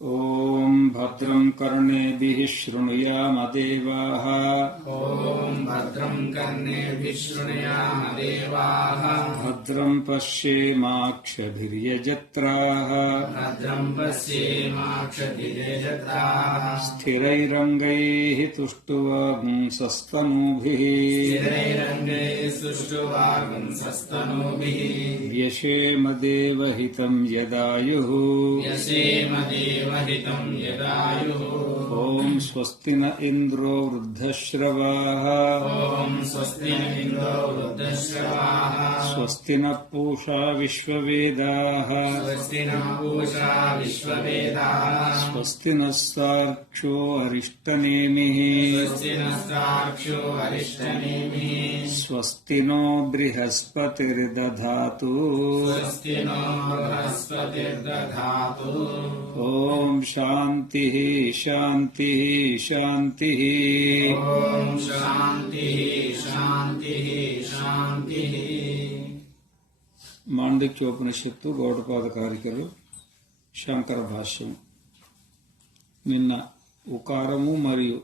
ओम भद्रं कर्णेभिः शृणुयाम देवाः। ओम भद्रं कर्णेभिः शृणुयाम देवाः। भद्रं पश्येमाक्षभिर्यजत्राः। भद्रं पश्येमाक्षभिर्यजत्राः। स्थिरैरङ्गैः तुष्टुवागुंसस्तनूभिः। स्थिरैरङ्गैः तुष्टुवागुंसस्तनूभिः। व्यशेम देवहितं यदायुः। व्यशेम देवहितं यदायुः। ओम स्वस्ति न इन्द्रो वृद्धश्रवाः। ओम स्वस्ति न इन्द्रो वृद्धश्रवाः। स्वस्ति न पूषा विश्ववेदाः। स्वस्ति न पूषा विश्ववेदाः। स्वस्ति नस्तार्क्ष्यो अरिष्टनेमिः। स्वस्ति नस्तार्क्ष्यो अरिष्टनेमिः। स्वस्ति नो बृहस्पतिर्दधातु। स्वस्ति नो बृहस्पतिर्दधातु। ओम शान्तिः शान्तिः शान्तिः। ओम शान्तिः शान्तिः शान्तिः। మాండిక్యోపనిషత్తు గౌడపాద కారికలు శంకర భాష్యం. నిన్న ఉకారము మరియు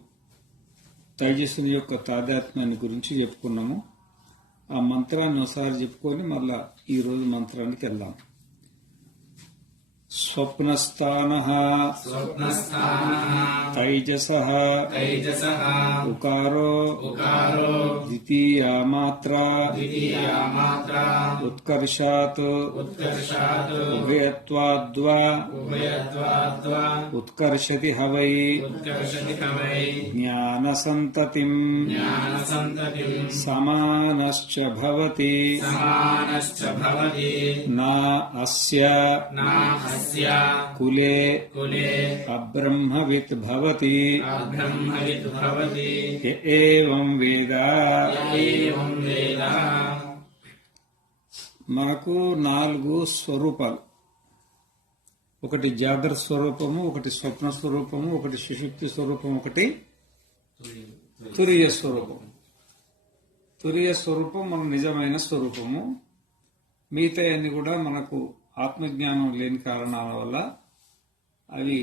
తైజస్సుని యొక్క తాదాత్మ్యాన్ని గురించి చెప్పుకున్నాము. ఆ మంత్రాన్ని ఒకసారి చెప్పుకొని మళ్ళా ఈరోజు మంత్రానికి వెళ్దాం. స్వప్నస్థానః స్వప్నస్థానః తైజసః తైజసః ఉకారో ఉకారో ద్వితీయా మాత్రా ద్వితీయా మాత్రా ఉత్కర్షాత్ ఉత్కర్షాత్ ఉభయత్వాద్వా ఉభయత్వాద్వా ఉత్కర్షతి హవై ఉత్కర్షతి కవై జ్ఞానసంతతిం జ్ఞానసంతతిం సమానశ్చ భవతి సమానశ్చ భవతి. నా అస్య నా అస్య కులే కులే అబ్రహ్మవిత్ భవతి. అబ్రహ్మవిత్ భవతి. య ఏవం వేద. ఏవం వేద. మనకు 4 స్వరూపాలు. ఒకటి జాగ్రత్త స్వరూపము, ఒకటి స్వప్న స్వరూపము, ఒకటి సుషుప్తి స్వరూపం, ఒకటి తురియ స్వరూపం. తురియ స్వరూపం మన నిజమైన స్వరూపము. మిగతా అన్ని కూడా మనకు ఆత్మజ్ఞానం లేని కారణాల వల్ల అవి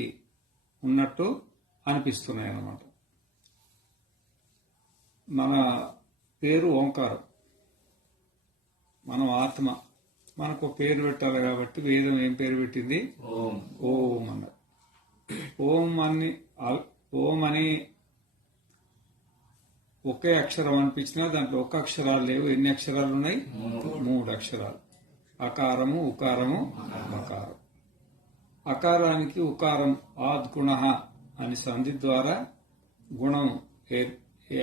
ఉన్నట్టు అనిపిస్తున్నాయి అన్నమాట. మన పేరు ఓంకారం, మనం ఆత్మ. మనకు పేరు పెట్టాలి కాబట్టి వేదం ఏం పేరు పెట్టింది? ఓం అన్నారు. ఓం అని ఒకే అక్షరం అనిపించినా దాంట్లో ఒక్క అక్షరాలు లేవు. ఎన్ని అక్షరాలు ఉన్నాయి? 3 అక్షరాలు. అకారము, ఉకారము, మకారం. అకారానికి ఉకారం ఆద్గుణ అని సంధి ద్వారా గుణం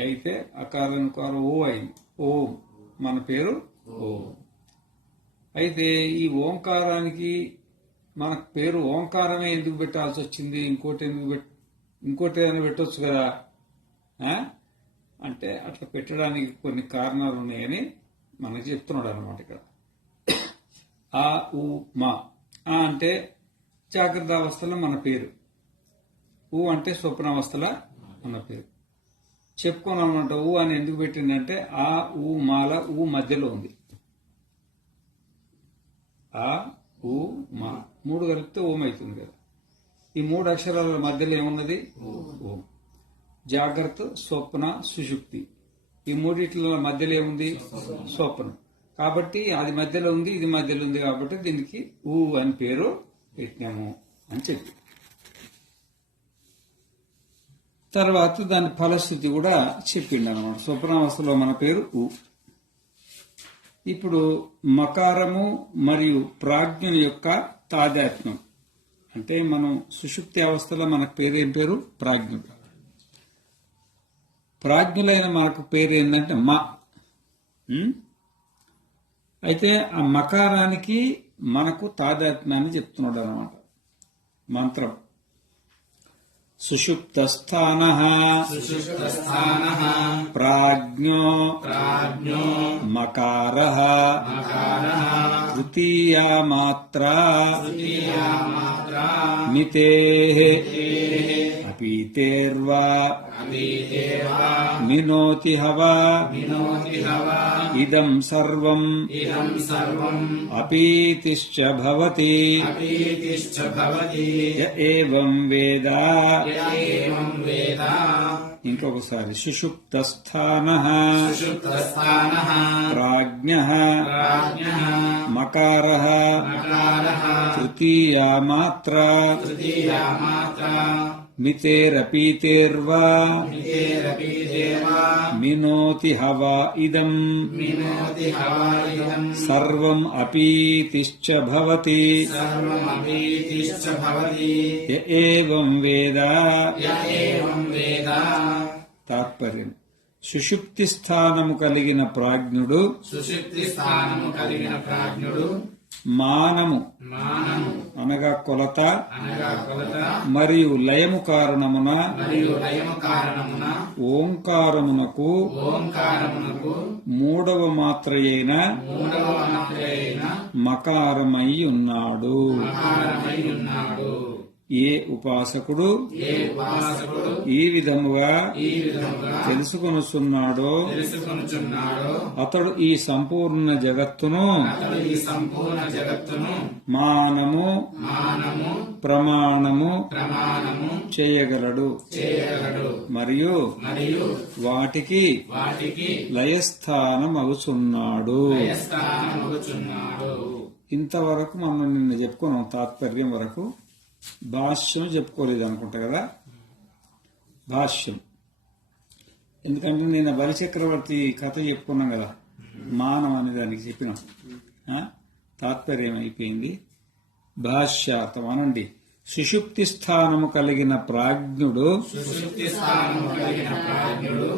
అయితే అకారం ఓ అయింది. ఓం మన పేరు ఓం. అయితే ఈ ఓంకారానికి మన పేరు ఓంకారమే ఎందుకు పెట్టాల్సి వచ్చింది? ఇంకోటి ఏదైనా పెట్టొచ్చు కదా అంటే అట్లా పెట్టడానికి కొన్ని కారణాలు ఉన్నాయని మనకి చెప్తున్నాడు అనమాట ఇక్కడ. ఆ ఉ మా. ఆ అంటే జాగ్రత్త అవస్థలో మన పేరు. ఊ అంటే స్వప్నావస్థల మన పేరు. చెప్పుకోనమాట. ఊ అని ఎందుకు పెట్టిందంటే ఆ ఊ మాల ఊ మధ్యలో ఉంది. ఆ ఊ మా 3 కలిపితే ఓం అవుతుంది కదా. ఈ 3 అక్షరాల మధ్యలో ఏమున్నది? ఓం. జాగ్రత్త, స్వప్న, సుషుప్తి. ఈ 3 మధ్యలో ఏముంది? స్వప్నం. కాబట్టి అది మధ్యలో ఉంది, ఇది మధ్యలో ఉంది కాబట్టి దీనికి ఊ అని పేరు పెట్టినాము అని చెప్పి తర్వాత దాని ఫలశ్రుతి కూడా చెప్పిండు అనమాట. స్వప్నావస్థలో మన పేరు ఊ. ఇప్పుడు మకారము మరియు ప్రాజ్ఞుని యొక్క తాదాత్మ్యం అంటే మనం సుషుప్తి అవస్థలో మనకు పేరు ఏం పేరు? ప్రాజ్ఞుడు. ప్రాజ్ఞులైన మనకు పేరు ఏంటంటే మా. అయితే ఆ మకారానికి మనకు తాదాత్మ్యాన్ని చెప్తున్నాడు అనమాట మంత్రం. సుషుప్తస్థానః ప్రాజ్ఞో మకారః తృతీయా మాత్రా మితేః अपीतेर्वा अपीतेर्वा मिनोति हवा विनोति हवा इदं सर्वम् इदं सर्वम् अपीतिश्च भवति अपीतिश्च भवति य एवं वेद य एवं वेद ఇంకొకసారి సుషుప్తస్థానః सुषुप्तस्थानः ప్రాజ్ఞః प्राज्ञः మకారః मकारः తృతీయా మాత్ర तृतीया मात्रा మితేరపీతేర్వా मितेरपीतेर्वा మినోతి హవా ఇదం विनोति हवा इदम् సర్వం అపీతిశ్చ భవతి सर्वमपीतिश्च भवति య ఏవం వేద य एवं वेद తాత్పర్యం సుషుప్తి స్థానము కలిగిన ప్రాజ్ఞుడు సుషుప్తిస్థానము కలిగిన ప్రాజ్ఞుడు మానము మానము అనగా కొలత అనగా కొలత మరియు లయము కారణమున మరియు లయము కారణమున ఓంకారమునకు ఓంకారమునకు మూడవ మాత్రయైన మూడవ మాత్రైన మకారమై ఉన్నాడు. మకారమై ఉన్నాడు. ఏ ఉపాసకుడు ఏ ఉపాసకుడు ఈ విధముగా ఈ విధముగా తెలుసుకొనుచున్నాడో తెలుసుకొనుచున్నాడో అతడు ఈ సంపూర్ణ జగత్తును అతడు ఈ సంపూర్ణ జగత్తును మానము మానము ప్రమాణము ప్రమాణము చేయగలడు చేయగలడు. మరియు మరియు వాటికి వాటికి లయస్థానమగుచున్నాడు. లయస్థానమగుచున్నాడు. ఇంతవరకు మనం నిన్న చెప్పుకున్నాం తాత్పర్యం వరకు. భాష్యం చెప్పుకోలేదు అనుకుంటా కదా. భాష్యం ఎందుకంటే నేను బలిచక్రవర్తి కథ చెప్పుకున్నాం కదా, మానం అనే దానికి చెప్పినాం. తాత్పర్యం అయిపోయింది. భాష్యార్థం అనండి. సుషుప్తి స్థానము కలిగిన ప్రాజ్ఞుడు సుషుప్తి స్థానము కలిగిన ప్రాజ్ఞుడు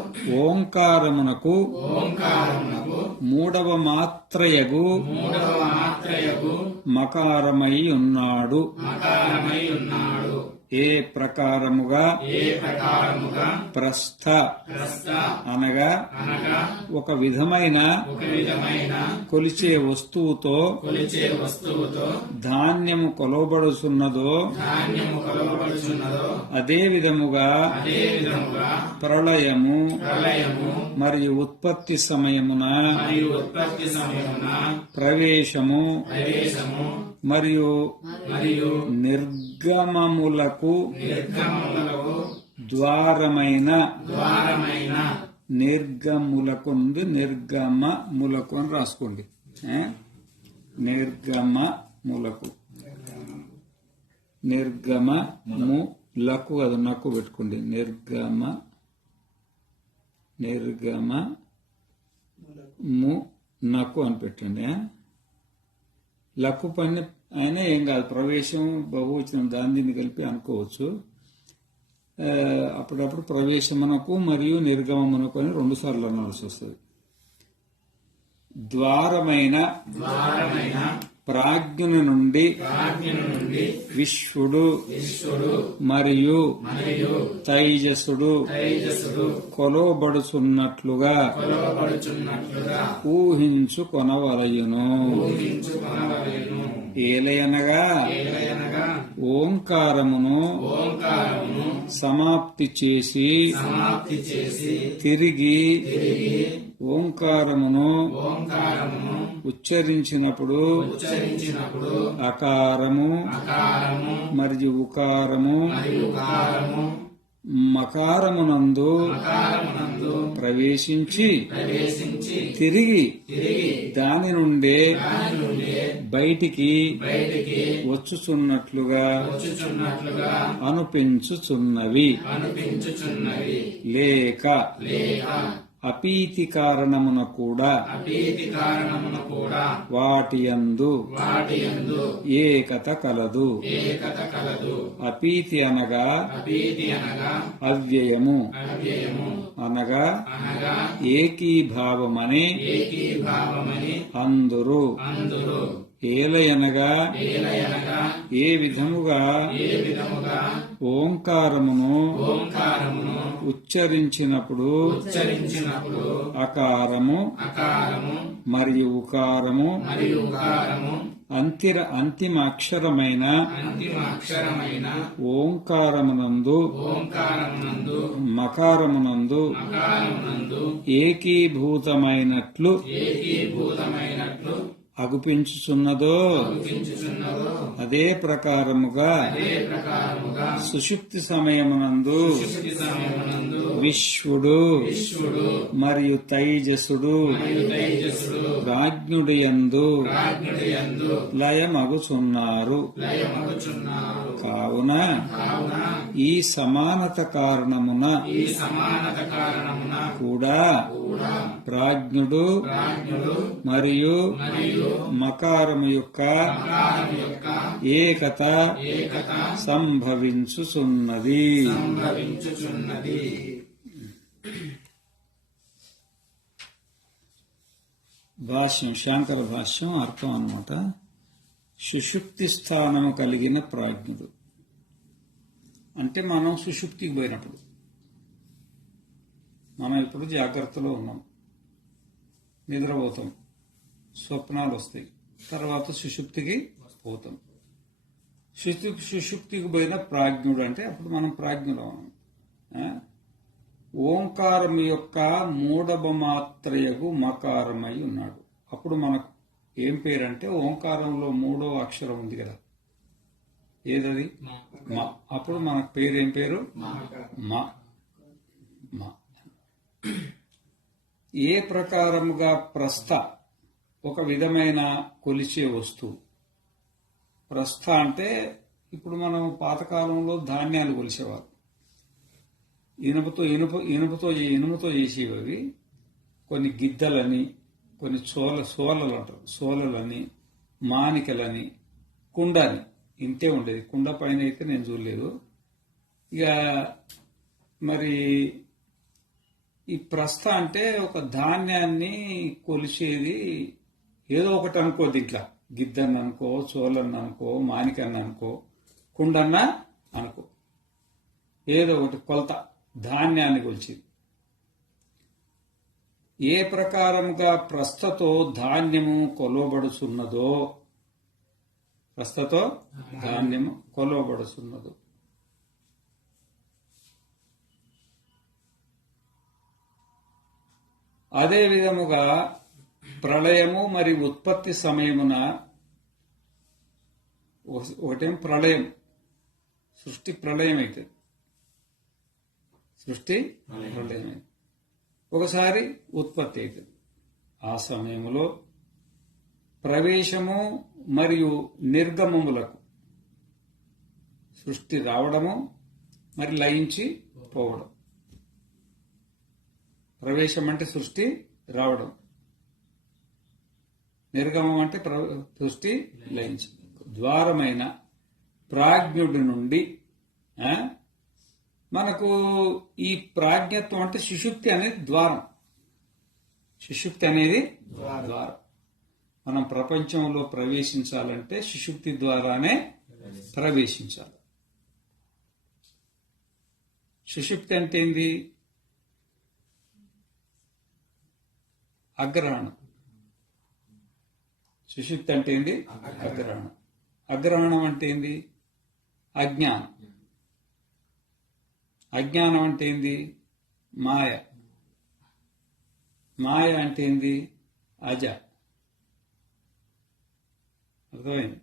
ఓంకారమునకు ఓంకారమునకు మూడవ మాత్రయగు మూడవ మాత్రయకు మకారమై ఉన్నాడు. మకారమై ఉన్నాడు. ఏ ప్రకారముగా ఏ ప్రకారముగా ప్రస్థ ప్రస్థ అనగా అనగా ఒక విధమైన ఒక విధమైన కొలిచే వస్తువుతో కొలిచే వస్తువుతో ధాన్యము కొలవబడుచున్నదో ధాన్యము కొలవబడుచున్నదో అదే విధముగా అదే విధముగా ప్రళయము ప్రళయము మరియు ఉత్పత్తి సమయమున మరియు ఉత్పత్తి సమయమున ప్రవేశము ప్రవేశము మరియు మరియు నిర్గమములకు నిర్గమములకు ద్వారమైన ద్వారమైన నిర్గములకు నిర్గమములకు అని రాసుకోండి. నిర్గమములకు నిర్గమములకు అది నక్కు పెట్టుకోండి. నిర్గమమునకు అని పెట్టండి. లక్కు పని అయినా ఏం కాదు, ప్రవేశం బహువచనం దాని దీన్ని కలిపి అనుకోవచ్చు. అప్పుడప్పుడు ప్రవేశమునకు మరియు నిర్గమమునకు అని 2 సార్లు అనాల్సి వస్తుంది. ద్వారమైన ప్రాజ్ఞుని నుండి విశ్వడు మరియు తైజసుడు కొలవబడుచున్నట్లుగా ఊహించుకొనవలయును. ఏలయనగా ఓంకారమును సమాప్తి చేసి తిరిగి ఓంకారమును ఉచ్చరించినప్పుడు అకారము మరియు ఉకారము మకారమునందు ప్రవేశించి తిరిగి దాని నుండే బయటికి వచ్చుచున్నట్లుగా అనిపించుచున్నవి. లేక అపీతి కారణమున కూడా వాటియందు ఏకత కలదు. అపీతి అనగా అవ్యయము అనగా ఏకీభావమని అందురు. ఏలయనగా ఏ విధముగా ఓంకారమును ఉచ్చరించినప్పుడు అకారము మరియు ఉకారము అంతిమ అక్షరమైన అంతిమ అక్షరమైన ఓంకారమునందు ఓంకారమునందు మకారమునందు మకారమునందు ఏకీభూతమైనట్లు ఏకీభూతమైనట్లు అగుపించుచున్నదో చూపించుచున్నదో అదే ప్రకారముగా అదే ప్రకారముగా సుషుప్తి సమయమునందు సుషుప్తి సమయమునందు విశ్వడు విశ్వడు మరియు తైజసుడు మరియు తేజస్సుడు ప్రాజ్ఞుడియందు ప్రాజ్ఞుడియందు లయమగుచున్నారు. లయమగుచున్నారు. కావున కావున ఈ సమానత కారణమున ఈ సమానత కారణమున కూడా కూడా ప్రాజ్ఞుడు ప్రాజ్ఞుడు మరియు మరియు మకారము యొక్క మకారం యొక్క ఏకత ఏకత సంభవించుచున్నది. సంభవించుచున్నది. భాష్యం, శాంకర భాష్యం అర్థం అన్నమాట. సుషుప్తి స్థానము కలిగిన ప్రాజ్ఞుడు అంటే మనం సుషుప్తికి పోయినప్పుడు, మనం ఇప్పుడు జాగ్రత్తలో ఉన్నాం, నిద్రపోతాం, స్వప్నాలు వస్తాయి, తర్వాత సుషుప్తికి పోతాం. సుషుప్తికి పోయిన ప్రాజ్ఞుడు అంటే అప్పుడు మనం ప్రాజ్ఞులం ఉన్నాం. ఓంకారం యొక్క మూఢభమాత్రయగు మకారమై ఉన్నాడు. అప్పుడు మనకు ఏం పేరంటే ఓంకారంలో 3వ అక్షరం ఉంది కదా, ఏదది? మా. అప్పుడు మనకు పేరేం పేరు? మా. మా. ఏ ప్రకారముగా ప్రస్థ ఒక విధమైన కొలిచే వస్తువు. ప్రస్థ అంటే ఇప్పుడు మనం పాతకాలంలో ధాన్యాలు కొలిచేవారు. ఇనుముతో చేసేవి. కొన్ని గిద్దలని, కొన్ని సోలలు అంటారు, సోలలని, మానికలని, కుండని. ఇంతే ఉండేది. కుండ పైన అయితే నేను చూడలేదు. ఇక మరి ఈ ప్రస్థ అంటే ఒక ధాన్యాన్ని కొలిచేది. ఏదో ఒకటి అనుకో, దీంట్లో గిద్దన్న అనుకో, చోలన్న అనుకో, మానికన్న అనుకో, కుండన్న అనుకో, ఏదో ఒకటి కొలత ధాన్యాన్ని కొలిచేది. ఏ ప్రకారముగా ప్రస్థతో ధాన్యము కొలవబడుచున్నదో, ప్రస్థతో ధాన్యము కొలవబడుచున్నదో అదే విధముగా ప్రళయము మరియు ఉత్పత్తి సమయమున, ఒకటేం ప్రళయం, సృష్టి ప్రళయం అవుతుంది. సృష్టి ప్రళయం అవుతుంది. ఒకసారి ఉత్పత్తి అవుతుంది. ఆ సమయంలో ప్రవేశము మరియు నిర్గమములకు సృష్టి రావడము, మరి లయించి పోవడం. ప్రవేశం అంటే సృష్టి రావడం, నిర్గమం అంటే సృష్టి లయించి. ద్వారమైన ప్రాజ్ఞుడి నుండి మనకు ఈ ప్రాజ్ఞత్వం అంటే సుషుప్తి అనేది ద్వారం. సుషుప్తి అనేది ద్వారం. మనం ప్రపంచంలో ప్రవేశించాలంటే సుషుప్తి ద్వారానే ప్రవేశించాలి. సుషుప్తి అంటే ఏంది? అగ్రహణం. సుషుప్తి అంటే ఏంది? అగ్రహణం. అగ్రహణం అంటే ఏంది? అజ్ఞానం. అజ్ఞానం అంటే ఏంది? మాయ. మాయ అంటే ఏంది? అజ. అర్థమైంది?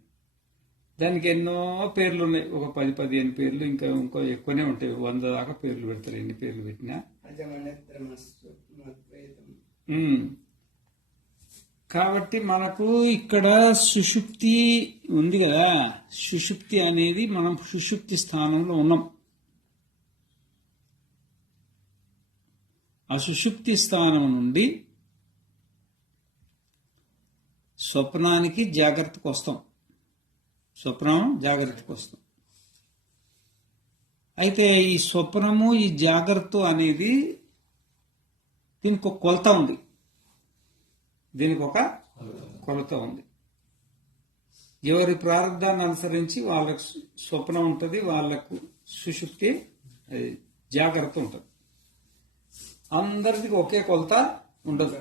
దానికి ఎన్నో పేర్లు ఉన్నాయి. ఒక 10-15 పేర్లు, ఇంకో ఎక్కువనే ఉంటాయి. 100 దాకా పేర్లు పెడతారు. ఎన్ని పేర్లు పెట్టినా. కాబట్టి మనకు ఇక్కడ సుషుప్తి ఉంది కదా, సుషుప్తి అనేది మనం సుషుప్తి స్థానంలో ఉన్నాం. ఆ సుషుప్తి స్థానం నుండి స్వప్నానికి జాగ్రత్తకు వస్తాం. స్వప్నం జాగ్రత్తకు వస్తాం. అయితే ఈ స్వప్నము, ఈ జాగ్రత్త అనేది దీనికి ఒక కొలత ఉంది. దీనికి ఒక కొలత ఉంది. ఎవరి ప్రారంధాన్ని అనుసరించి వాళ్ళకు స్వప్నం ఉంటుంది, వాళ్లకు సుషుప్తి జాగ్రత్త ఉంటుంది. అందరికి ఒకే కొలత ఉండదు.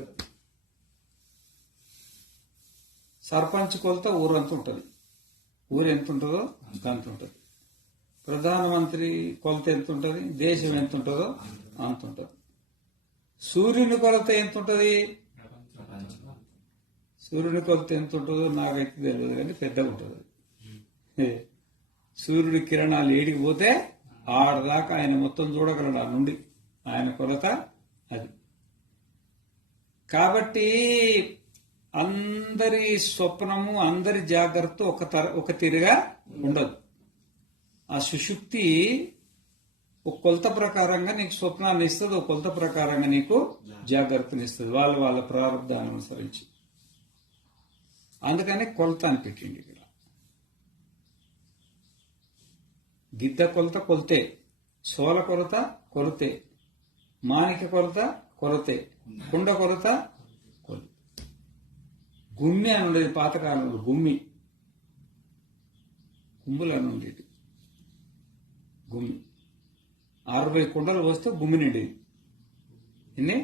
సర్పంచ్ కొలత ఊరంత ఉంటుంది. ఊరు ఎంత ఉంటుందో అంత ఉంటుంది. ప్రధానమంత్రి కొలత ఎంత ఉంటుంది, దేశం ఎంత ఉంటుందో అంత ఉంటుంది. సూర్యుని కొలత ఎంత ఉంటుంది, సూర్యుని కొలత ఎంత ఉంటుందో నాకైతే తెలియదు, కానీ పెద్దగా ఉంటుంది. సూర్యుడి కిరణాలు ఏడికి పోతే ఆడదాకా ఆయన మొత్తం చూడగలడు. ఆ నుండి ఆయన కొలత అది. కాబట్టి అందరి స్వప్నము, అందరి జాగ్రత్త ఒక తీరుగా ఉండదు. ఆ సుషుప్తి ఒక కొలత ప్రకారంగా నీకు స్వప్నాన్ని ఇస్తుంది, ఒక కొలత ప్రకారంగా నీకు జాగ్రత్తని ఇస్తుంది, వాళ్ళ ప్రారంభాన్ని అనుసరించి. అందుకని కొలత అని పెట్టింది ఇక్కడ. గిద్ద కొలత కొలతే, సోల కొలత కొలతే, మాణిక కొలత కొలతే, కుండ కొలత కొలత. గుమ్మి అని ఉండేది పాతకాలంలో. గుమ్మి, గుమ్ములు అని ఉండేది. గుమ్మి 60 కుండలు వస్తే గుమ్మి నిండేది. ఎన్ని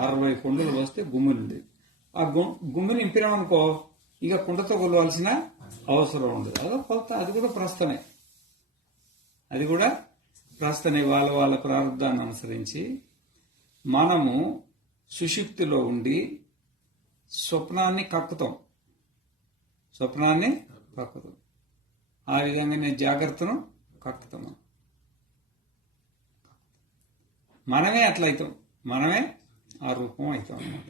60 కుండలు వస్తే గుమ్మి నిండేది. ఆ గుమ్మి నింపినామనుకో ఇక కుండతో కొలవాల్సిన అవసరం ఉండదు. అదో కొలత. అది కూడా ప్రస్తుతమే, అది కూడా ప్రస్తుతమే. వాళ్ళ ప్రారంభాన్ని అనుసరించి మనము సుషుప్తిలో ఉండి స్వప్నాన్ని కక్కుతాం. ఆ విధంగానే జాగ్రత్తను కక్కుతాం. మనమే అట్లా అవుతాం, మనమే ఆ రూపం అవుతాం అన్నమాట.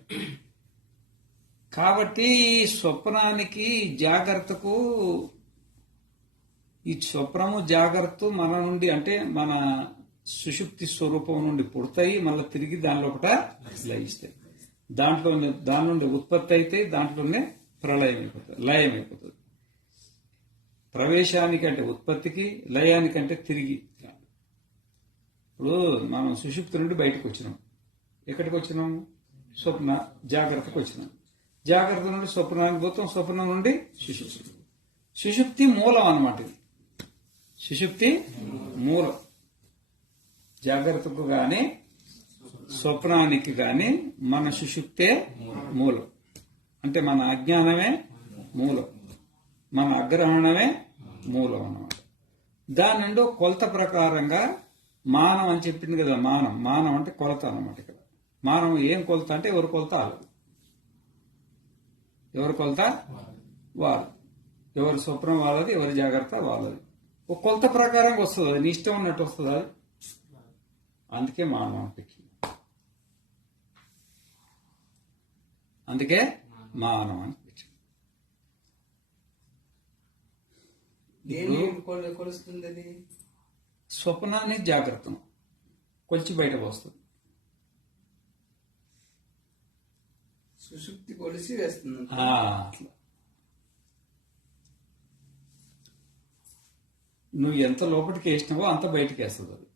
కాబట్టి ఈ స్వప్నానికి జాగ్రత్తకు, ఈ స్వప్నము జాగ్రత్త మన నుండి, అంటే మన సుషుప్తి స్వరూపం నుండి పుడతాయి, మళ్ళీ తిరిగి దాని లోపల లయిస్తాయి. దాని నుండి ఉత్పత్తి అయితే దాంట్లోనే ప్రళయం అయిపోతుంది, లయం అయిపోతుంది. ప్రవేశానికంటే ఉత్పత్తికి, లయానికంటే తిరిగి. ఇప్పుడు మనం సుషుప్తి నుండి బయటకు వచ్చినాం. ఎక్కడికి వచ్చినాం? స్వప్న జాగ్రత్తకు వచ్చినాం. జాగ్రత్త నుండి స్వప్నానికి పోతాం, స్వప్నం నుండి సుషుప్తి. సుషుప్తి మూలం అన్నమాట. ఇది సుషుప్తి మూలం. జాగ్రత్తకు గాని స్వప్నానికి గాని మన సుషుప్తే మూలం. అంటే మన అజ్ఞానమే మూలం, మన అగ్రహణమే మూలం అన్నమాట. దాని నుండి కొలత ప్రకారంగా మానం అని చెప్పింది కదా. మానం అంటే కొలత అన్నమాట. ఇక్కడ మానం ఏం కొలత అంటే ఎవరు కొలత వాళ్ళు, ఎవరు కొలత వాళ్ళు, ఎవరి స్వప్నం వాళ్ళది, ఎవరి జాగ్రత్త వాళ్ళది. ఒక కొలత ప్రకారంగా వస్తుంది, అది నీ ఇష్టం ఉన్నట్టు వస్తుంది అది. అందుకే మానం అనిపించింది. అందుకే మానం అనిపించింది. కొలుస్తుంది స్వప్నాన్ని జాగ్రత్తను కొలిచి బయటకు వస్తుంది. సుషుప్తి కొలిసి వేస్తుంది. అట్లా నువ్వు ఎంత లోపలికి వేసినావో అంత బయటికి వేస్తుంది అది.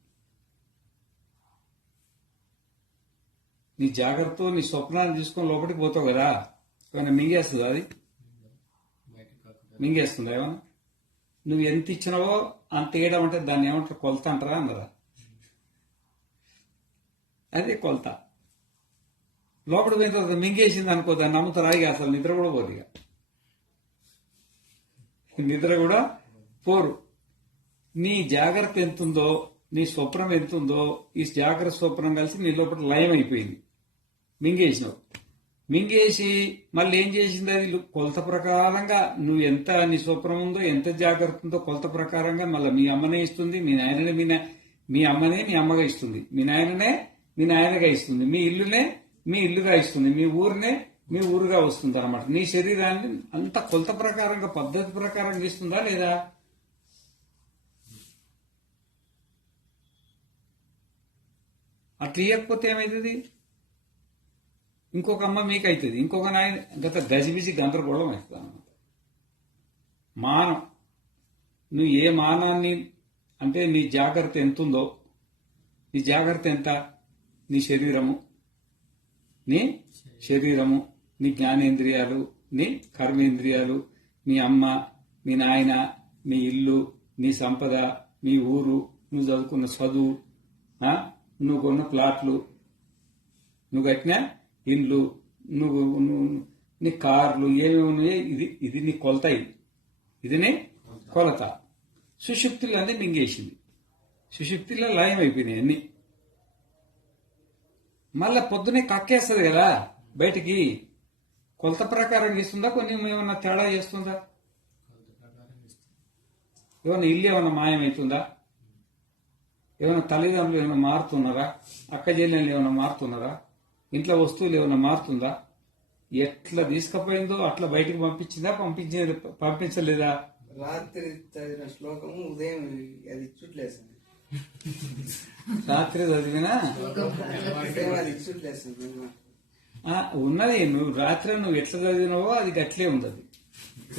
నీ జాగ్రత్త, నీ స్వప్నాన్ని తీసుకొని లోపలికి పోతావు కదా, ఏమైనా మింగేస్తుంది అది. మింగేస్తుంది ఏమన్నా. నువ్వు ఎంత ఇచ్చినావో అంత వేయడం అంటే దాన్ని ఏమంటారు? కొలత అంటారా అన్నదా? అదే కొలత. లోపల పోయిన తర్వాత మింగేసింది అనుకో, దాన్ని నమ్ముతారా? ఇక అసలు నిద్ర కూడా పోదు. ఇక నిద్ర కూడా పోరు. నీ జాగ్రత్త ఎంతుందో, నీ స్వప్నం ఎంతుందో, ఈ జాగ్రత్త స్వప్నం కలిసి నీ లోపల లయం అయిపోయింది. మింగేసినావు. మింగేసి మళ్ళీ ఏం చేసింది? అది కొలత ప్రకారంగా నువ్వు ఎంత నీ స్వప్నం ఉందో, ఎంత జాగ్రత్త ఉందో కొలత ప్రకారంగా మళ్ళీ మీ అమ్మనే ఇస్తుంది, మీ నాయననే మీ అమ్మనే మీ అమ్మగా ఇస్తుంది, మీ నాయననే మీ నాయనగా ఇస్తుంది, మీ ఇల్లునే మీ ఇల్లుగా ఇస్తుంది, మీ ఊరినే మీ ఊరుగా వస్తుంది అన్నమాట. నీ శరీరాన్ని అంత కొలత ప్రకారంగా, పద్ధతి ప్రకారంగా ఇస్తుందా లేదా? అట్లా ఇవ్వకపోతే ఏమవుతుంది? ఇంకొక అమ్మ మీకు అవుతుంది, ఇంకొక నాయన గత గజిబిజి గందరగోళం అవుతుంది అన్నమాట. మానం, నువ్వు ఏ మానాన్ని, అంటే నీ జాగ్రత్త ఎంతుందో, నీ జాగ్రత్త ఎంత? నీ శరీరము, నీ జ్ఞానేంద్రియాలు, నీ కర్మేంద్రియాలు, మీ అమ్మ, మీ నాయన, మీ ఇల్లు, నీ సంపద, మీ ఊరు, నువ్వు చదువుకున్న చదువు, నువ్వు కొన్న ప్లాట్లు, నువ్వు కట్టిన ఇండ్లు, నీ కార్లు ఏమేమి ఉన్నాయో ఇది నీ కొలత ఇది నీ కొలత. సుషుప్తిలో అన్నీ మింగేసింది, సుషుప్తిలో లయం అయిపోయినాయి అన్ని. మళ్ళా పొద్దునే కక్కేస్తుంది కదా బయటికి, కొలత ప్రకారం ఇస్తుందా, కొన్ని ఏమన్నా తేడా చేస్తుందా? ఏమన్నా ఇల్లు ఏమన్నా మాయమవుతుందా? ఏమైనా తల్లిదండ్రులు ఏమైనా మారుతున్నారా? అక్క చెల్లెళ్ళు ఏమైనా మారుతున్నారా? ఇంట్లో వస్తువులు ఏమైనా మారుతుందా? ఎట్లా తీసుకుపోయిందో అట్లా బయటికి పంపించలేదా? రాత్రి చదివిన శ్లోకము ఉదయం అది ఇచ్చుట్లేసింది. రాత్రి చదివినా ఉదయం అది ఇచ్చుట్లేసింది. ఉన్నది. రాత్రి నువ్వు ఎట్లా చదివినావో అది గట్లే ఉంది.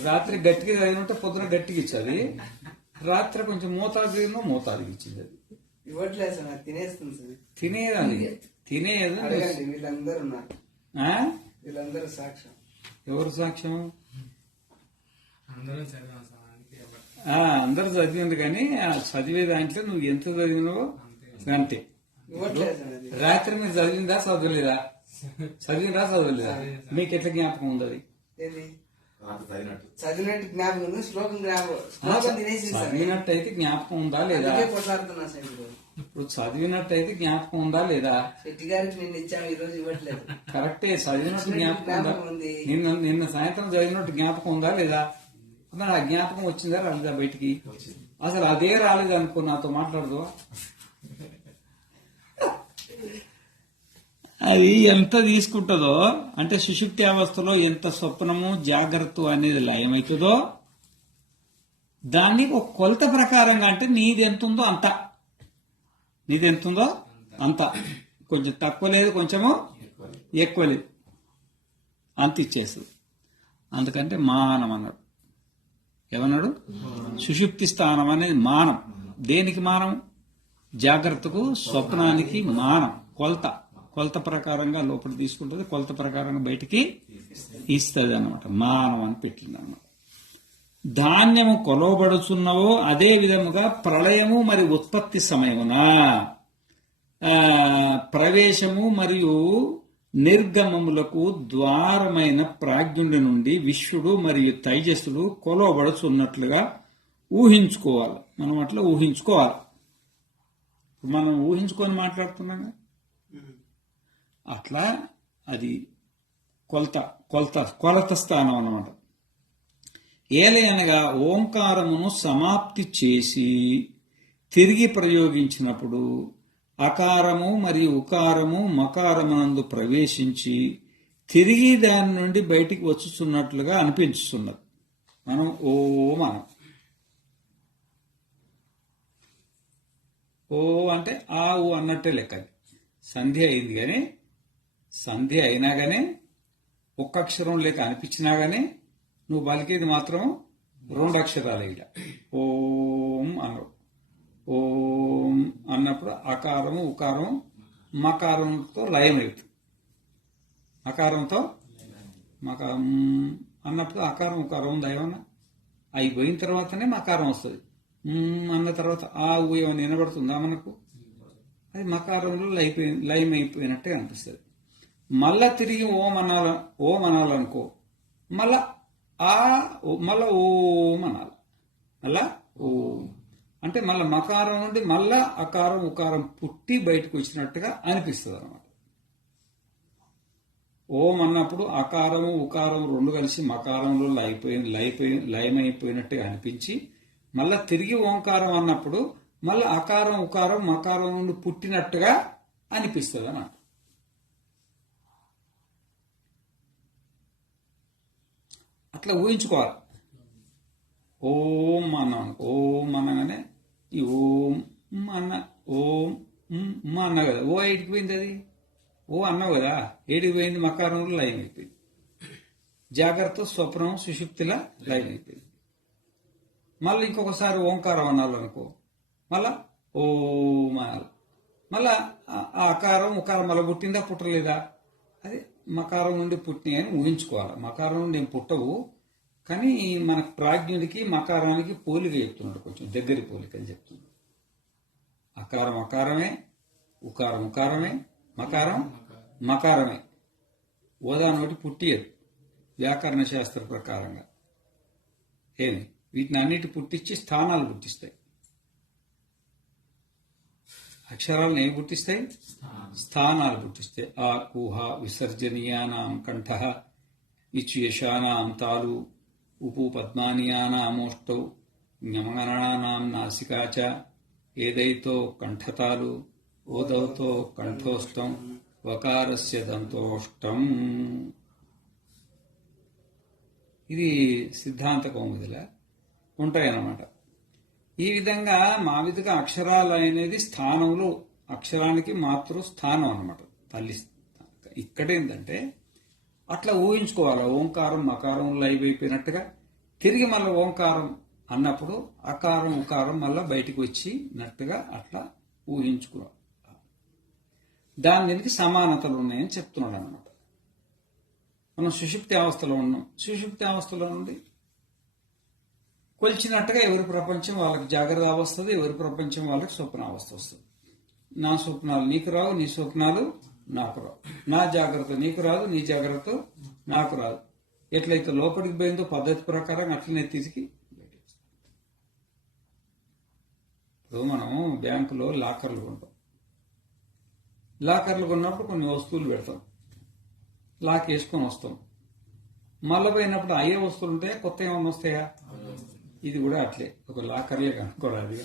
రాత్రి గట్టిగా చదివినట్టే పొద్దున గట్టిగా ఇచ్చేది, రాత్రి కొంచెం మోతాదుకి ఇచ్చింది. అది ఇవ్వట్లేదు సార్, తినేస్తుంది సార్. తినేది అడగండి, వీళ్ళందరూ ఉన్నారు, వీళ్ళందరూ సాక్ష్యం. ఎవరు సాక్ష్యం? అందరు చదివింది, కానీ ఆ చదివే దాంట్లో నువ్వు ఎంత చదివినావో అంతే. ఇవ్వట్లేదు సార్ అది. రాత్రి మీరు చదివిందా చదవలేదా? చదవలేదా? మీకు ఎట్లా జ్ఞాపకం ఉంది అది? ఏది చదివినట్టు జ్ఞాపకం ఉంది, శ్లోకం జ్ఞాపకం తినేసి చదివినట్టయితే జ్ఞాపకం ఉందా లేదా? కొట్లాడుతున్నా సార్. ఇప్పుడు చదివినట్టయితే జ్ఞాపకం ఉందా లేదా? శెట్టి గారికి నిన్న ఇచ్చాము, ఈ రోజు ఇవ్వట్లేదు. కరెక్టే, చదివినట్టు జ్ఞాపకం ఉందా? నిన్న సాయంత్రం చదివినట్టు జ్ఞాపకం ఉందా లేదా? మరి ఆ జ్ఞాపకం వచ్చిందా రాలేదా బయటికి? అసలు అదే రాలేదు అనుకో, నాతో మాట్లాడదువా? అది ఎంత తీసుకుంటుందో అంటే సుషుప్తి అవస్థలో ఎంత స్వప్నము జాగ్రత్త అనేది లయమవుతుందో దాన్ని ఒక కొలత ప్రకారంగా, అంటే నీదెంతుందో అంత, కొంచెం తక్కువ లేదు, కొంచెము ఎక్కువ లేదు, అంత ఇచ్చేస్తుంది. అందుకంటే మానం అన్నాడు. ఏమన్నాడు? సుషుప్తి స్థానం అనేది మానం. దేనికి మానం? జాగ్రత్తకు స్వప్నానికి మానం. కొలత ప్రకారంగా లోపల తీసుకుంటుంది, కొలత ప్రకారంగా బయటికి ఇస్తుంది అన్నమాట. మానం అని పెట్టింది అన్నమాట. ధాన్యము కొలవబడుచున్నవో అదే విధముగా ప్రళయము మరి ఉత్పత్తి సమయమున ప్రవేశము మరియు నిర్గమములకు ద్వారమైన ప్రాజ్ఞుడి నుండి విశ్వడు మరియు తైజస్సుడు కొలవబడుచున్నట్లుగా ఊహించుకోవాలి. మనం అట్లా ఊహించుకోవాలి. మనం ఊహించుకొని మాట్లాడుతున్నాం, అట్లా అది కొలత స్థానం అన్నమాట. ఏలయనగా ఓంకారమును సమాప్తి చేసి తిరిగి ప్రయోగించినప్పుడు అకారము మరియు ఉకారము మకారమునందు ప్రవేశించి తిరిగి దాని నుండి బయటికి వచ్చుతున్నట్లుగా అనిపించుతున్నది. మనం ఓ అంటే ఆ ఊ అన్నట్టే లెక్క. సంధ్య అయింది, కానీ సంధ్య అయినా గానీ ఒక్క అక్షరం లేక అనిపించినా గానీ నువ్వు పలికేది మాత్రం 2 అక్షరాలే. ఇలా ఓం అన్నావు. ఓం అన్నప్పుడు అకారము ఉకారం మకారంతో లయం అవుతుంది. అకారంతో మకారం అన్నప్పుడు అకారం ఉకారం ఉంది. ఏమన్నా అయిపోయిన తర్వాతనే మకారం వస్తుంది. అన్న తర్వాత ఆ ఊ ఏమైనా వినబడుతుందా మనకు? అది మకారంలో లయం అయిపోయినట్టే అనిపిస్తుంది. మళ్ళా తిరిగి ఓం అనాలనుకో, మళ్ళా ఓం అనాలి. మళ్ళా ఓం అంటే మళ్ళా మకారం నుండి మళ్ళా అకారం ఉకారం పుట్టి బయటకు వచ్చినట్టుగా అనిపిస్తుంది అన్నమాట. ఓం అన్నప్పుడు అకారము ఉకారం 2 కలిసి మకారంలో లయమైపోయినట్టుగా అనిపించి, మళ్ళా తిరిగి ఓంకారం అన్నప్పుడు మళ్ళా అకారం ఉకారం మకారం నుండి పుట్టినట్టుగా అనిపిస్తుంది అన్నమాట. అట్లా ఊహించుకోవాలి. ఓం అన్నాను, ఓం అనగానే ఈ ఓం అన్న కదా, ఓ ఏడికి పోయింది? అది ఓ అన్నావు కదా, ఏడికి పోయింది? మకారంలో లయం అయిపోయింది. జాగ్రత్త స్వప్నం సుషుప్తిలా లయం అయిపోయింది. మళ్ళీ ఇంకొకసారి ఓంకారం అనాలనుకో, మళ్ళా ఓం అనాలి. మళ్ళా ఆ అకారం ఉకారం మళ్ళీ పుట్టిందా పుట్టలేదా? అది మకారం నుండి పుట్టినాయి అని ఊహించుకోవాలి. మకారం నుండి ఏం పుట్టవు, కానీ మన ప్రాజ్ఞుడికి మకారానికి పోలిక చెప్తున్నాడు, కొంచెం దగ్గరి పోలిక అని చెప్తున్నాడు. అకారం అకారమే, ఉకారం ఉకారమే, మకారం మకారమే. ఓదా నోటి పుట్టియదు, వ్యాకరణ శాస్త్ర ప్రకారంగా. ఏమి వీటిని అన్నిటి పుట్టించి స్థానాలు పుట్టిస్తాయి. అక్షరాలను ఏమి పుట్టిస్తాయి? స్థానాలు పుట్టిస్తాయి. ఆ ఊహ విసర్జనీయానాం కంఠ ఇచ్యుయశానాం తాలు ఉపు పద్మానీయానామోష్టౌ జ్ఞమగణానాం నాసికాచ ఏదైతో కంఠతాలు ఓదౌతో కంఠోష్టం వకారస్య దంతోష్టం. ఇది సిద్ధాంత కౌముదిలా ఉంటాయన్నమాట. ఈ విధంగా మావిధిగా అక్షరాలు అనేది స్థానంలో అక్షరానికి మాతృ స్థానం అన్నమాట. తల్లి ఇక్కడేంటంటే అట్లా ఊహించుకోవాలి. ఓంకారం మకారం లైవ్ అయిపోయినట్టుగా తిరిగి మళ్ళీ ఓంకారం అన్నప్పుడు అకారం ఉకారం మళ్ళీ బయటికి వచ్చినట్టుగా అట్లా ఊహించుకోవాలి. దాని దీనికి సమానతలు ఉన్నాయని చెప్తున్నాడు అన్నమాట. మనం సుషుప్తి అవస్థలో ఉన్నాం. సుషుప్తి అవస్థలో నుండి కొలిచినట్టుగా ఎవరి ప్రపంచం వాళ్ళకి జాగ్రత్త వస్తుంది, ఎవరి ప్రపంచం వాళ్ళకి స్వప్నావస్థ వస్తుంది. నా స్వప్నాలు నీకు రావు, నీ స్వప్నాలు నాకు రావు. నా జాగ్రత్త నీకు రాదు, నీ జాగ్రత్త నాకు రాదు. ఎట్లయితే లోపలికి పోయిందో పద్ధతి ప్రకారం అట్లనే తిరిగి ఇప్పుడు మనం బ్యాంకులో లాకర్లు కొంటాం. లాకర్లు కొన్నప్పుడు కొన్ని వస్తువులు పెడతాం, లాక్ వేసుకొని వస్తాం. మళ్ళీ పోయినప్పుడు అయ్యే వస్తువులు ఉంటాయా, కొత్త ఏమైనా వస్తాయా? ఇది కూడా అట్లే ఒక లాకర్లే కనుక్కోవాలి.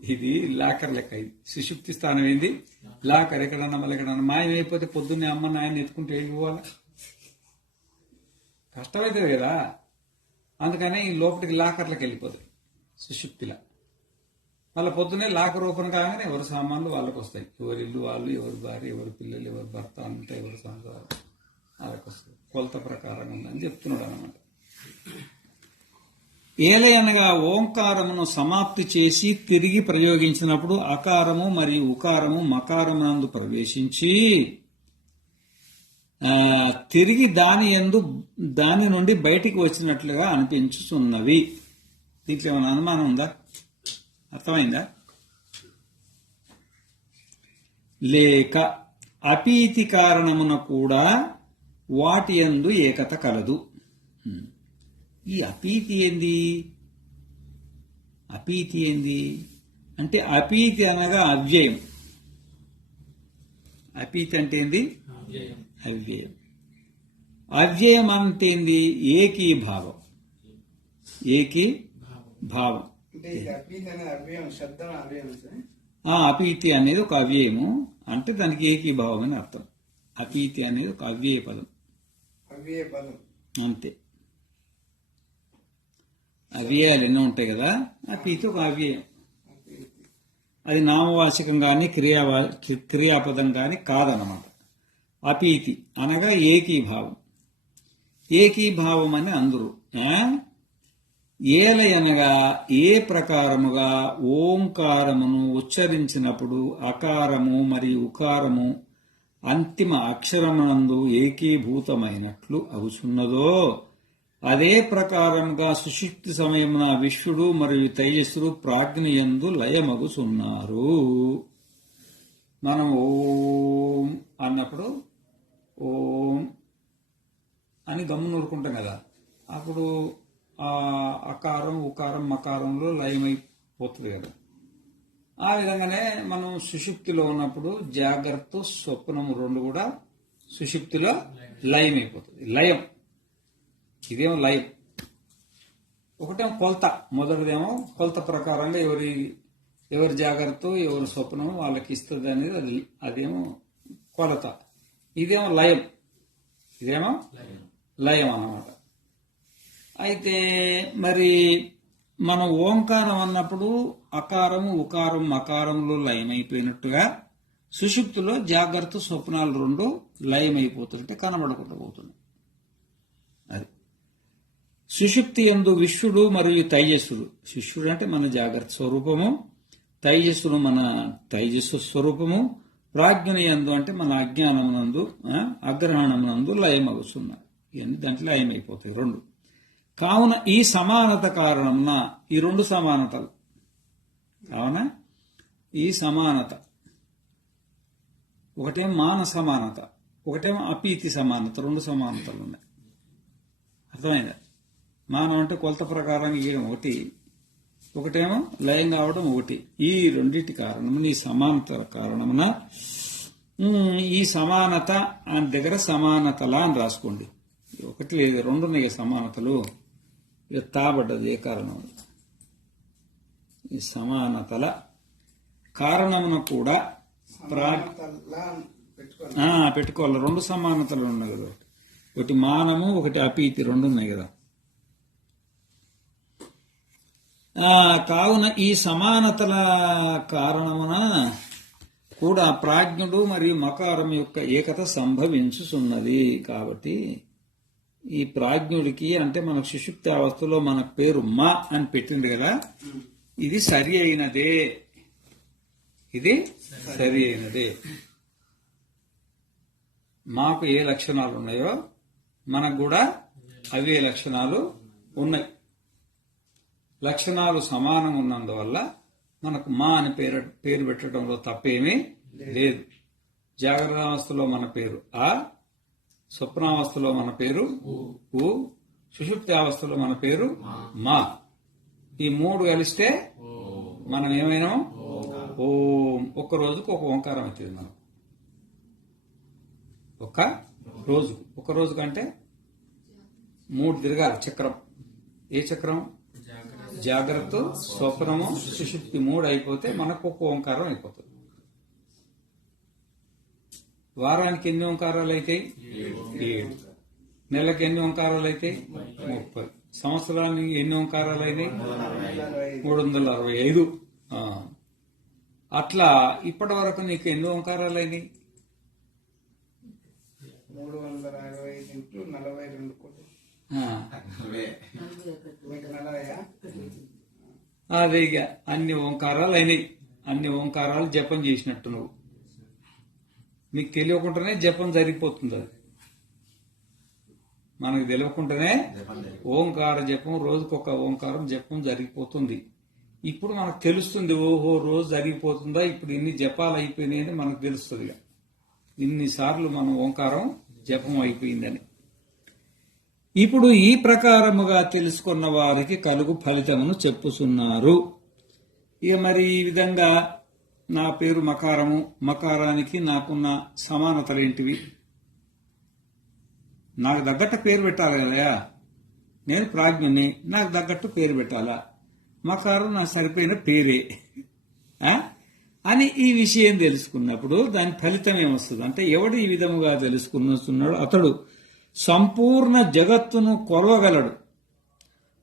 ఇది లాకర్ లెక్క. ఇది సుషుప్తి స్థానం ఏంది? లాకర్. ఎక్కడన్నా మళ్ళీ ఎక్కడన్నా మాయమైపోతే పొద్దున్నే అమ్మ నాయన ఎత్తుకుంటే వెళ్ళిపోవాలా? కష్టమవుతుంది కదా. అందుకని ఈ లోపలికి లాకర్లకు వెళ్ళిపోతాయి సుషుప్తిలా. మళ్ళీ పొద్దున్నే లాకర్ ఓపెన్ కాగానే ఎవరి సామాన్లు వాళ్ళకి వస్తాయి. ఎవరి ఇల్లు వాళ్ళు, ఎవరి భార్య, ఎవరి పిల్లలు, ఎవరి భర్త అంతా ఎవరి సంసారం వాళ్ళకి వస్తుంది. కొలత ప్రకారంగా ఉందని చెప్తున్నాడు అన్నమాట. ఏలయనగా ఓంకారమును సమాప్తి చేసి తిరిగి ప్రయోగించినప్పుడు అకారము మరియు ఉకారము మకారమునందు ప్రవేశించి తిరిగి దాని నుండి బయటికి వచ్చినట్లుగా అనిపించుతున్నవి. దీంట్లో ఏమైనా అనుమానం ఉందా? అర్థమైందా? లేక అపీతి కారణమున కూడా వాటి యందు ఏకత కలదు. ఈ అపీతి ఏంది? అపీతి ఏంది అంటే అపీతి అనగా అవ్యయం. అపీతి అంటే ఏంది? అవ్యయం. అవ్యయం అంటే ఏంది? ఏకీభావం. ఏకీభావం. అపీతి అనేది ఒక అవ్యయము అంటే దానికి ఏకీభావం అని అర్థం. అపీతి అనేది ఒక అవ్యయ పదం. అంతే. అవ్యయాలు ఎన్నో ఉంటాయి కదా. అపీతి ఒక అవ్యయం. అది నామవాచకం కానీ క్రియాపదం కానీ కాదనమాట. అపీతి అనగా ఏకీభావం. ఏకీభావం అని అందరూ. ఏలయనగా ఏ ప్రకారముగా ఓంకారమును ఉచ్చరించినప్పుడు అకారము మరియు ఉకారము అంతిమ అక్షరమునందు ఏకీభూతమైనట్లు అవుచున్నదో అదే ప్రకారముగా సుషుప్తి సమయమున విశ్వడు మరియు తేజస్సులు ప్రాజ్ఞయందు లయమగుచున్నారు. మనం ఓం అన్నప్పుడు ఓం అని గమ్మునూరుకుంటాం కదా. అప్పుడు ఆ అకారం ఉకారం మకారంలో లయమైపోతుంది కదా. ఆ విధంగానే మనం సుషుప్తిలో ఉన్నప్పుడు జాగ్రత్త స్వప్నము రెండు కూడా సుషుప్తిలో లయమైపోతుంది. లయం. ఇదేమో లయం. ఒకటేమో కొలత. మొదటిదేమో కొలత ప్రకారంగా ఎవరి జాగ్రత్త ఎవరి స్వప్నం వాళ్ళకి ఇస్తుంది అనేది అదేమో కొలత. ఇదేమో లయం. ఇదేమో లయం అన్నమాట. అయితే మరి మనం ఓంకారం అన్నప్పుడు అకారము ఉకారం మకారంలో లయమైపోయినట్టుగా సుషుప్తిలో జాగ్రత్త స్వప్నాలు రెండు లయమైపోతుంటే కనబడకుండా పోతుంది. అది సుషుప్తి యందు విశ్వడు మరియు తైజస్సుడు. శిష్యుడు అంటే మన జాగ్రత్త స్వరూపము, తైజస్సుడు మన తైజస్సు స్వరూపము, ప్రాజ్ఞని యందు అంటే మన అజ్ఞానమునందు అగ్రహణమునందు లయమగుతున్నారు. ఇవన్నీ దాంట్లో లయమైపోతాయి రెండు. కావున ఈ సమానత కారణంన ఈ రెండు సమానతలు కావున ఈ సమానత ఒకటే మాన సమానత, ఒకటేమో అపీతి సమానత, రెండు సమానతలు ఉన్నాయి. అర్థమైందా? మానం అంటే కొలత ప్రకారం గీయడం ఒకటి, ఒకటేమో లయం కావడం ఒకటి. ఈ రెండింటి కారణమున, ఈ సమానత కారణమున ఈ సమానత అని దగ్గర సమానతలా అని రాసుకోండి. ఒకటి లేదు, రెండు ఉన్నాయి సమానతలు. ఇక తాబడ్డది ఏ కారణం? ఈ సమానతల కారణమున కూడా పెట్టుకోవాలి. రెండు సమానతలు ఉన్నాయి కదా, ఒకటి మానము, ఒకటి అపీతి, రెండు ఉన్నాయి కదా. కావున ఈ సమానతల కారణమున కూడా ప్రాజ్ఞుడు మరియు మకారం యొక్క ఏకత సంభవించుతున్నది. కాబట్టి ఈ ప్రాజ్ఞుడికి అంటే మన సుషుప్తి అవస్థలో మన పేరు మా అని పెట్టింది కదా, ఇది సరి అయినదే, ఇది సరి అయినదే. మాకు ఏ లక్షణాలు ఉన్నాయో మనకు కూడా అవే లక్షణాలు ఉన్నాయి. లక్షణాలు సమానం ఉన్నందువల్ల మనకు మా అని పేరు పెట్టడంలో తప్పేమీ లేదు. జాగ్రత్త అవస్థలో మన పేరు ఆ, స్వప్నావస్థలో మన పేరు ఊ, సుషుప్తి అవస్థలో మన పేరు మా. ఈ మూడు కలిస్తే మనం ఏమైనా ఓం. ఒక్క రోజుకు ఒక ఓంకారం అవుతుంది. మనం ఒక రోజు కంటే మూడు తిరగాలి చక్రం. ఏ చక్రం? జాగ్రత్త, స్వప్నము, సుషుప్తి మూడు అయిపోతే మనకు ఒక ఓంకారం అయిపోతుంది. వారానికి ఎన్ని ఓంకారాలు అయితాయి? 7. నెలకి ఎన్ని ఓంకారాలు అయితాయి? 30. సంవత్సరానికి ఎన్ని ఓంకారాలు అయినాయి? 365. అట్లా ఇప్పటి వరకు నీకు ఎన్ని ఓంకారాలు అయినాయి? 365 ఇంటూ 42 కోట్లు. అదే ఇక అన్ని ఓంకారాలు అయినాయి. అన్ని ఓంకారాలు జపం చేసినట్టు నువ్వు. నీకు తెలియకుండానే జపం జరిగిపోతుంది. అది మనకు తెలియకుండానే ఓంకార జపం, రోజుకొక ఓంకారం జపం జరిగిపోతుంది. ఇప్పుడు మనకు తెలుస్తుంది, ఓహో రోజు జరిగిపోతుందా, ఇప్పుడు ఇన్ని జపాలు అయిపోయినాయని మనకు తెలుస్తుంది. ఇన్నిసార్లు మనం ఓంకారం జపం అయిపోయిందని. ఇప్పుడు ఈ ప్రకారముగా తెలుసుకున్న వారికి కలుగు ఫలితమును చెప్పుచున్నారు. ఇక మరి ఈ విధంగా నా పేరు మకారము, మకారానికి నాకున్న సమానతలేంటివి? నాకు తగ్గట్టు పేరు పెట్టాలి కదా. నేను ప్రాజ్ఞని, నాకు తగ్గట్టు పేరు పెట్టాలా? మకారం నాకు సరిపోయిన పేరే అని ఈ విషయం తెలుసుకున్నప్పుడు దాని ఫలితం ఏమొస్తుంది అంటే, ఎవడు ఈ విధముగా తెలుసుకున్నాడు అతడు సంపూర్ణ జగత్తును కొలవగలడు,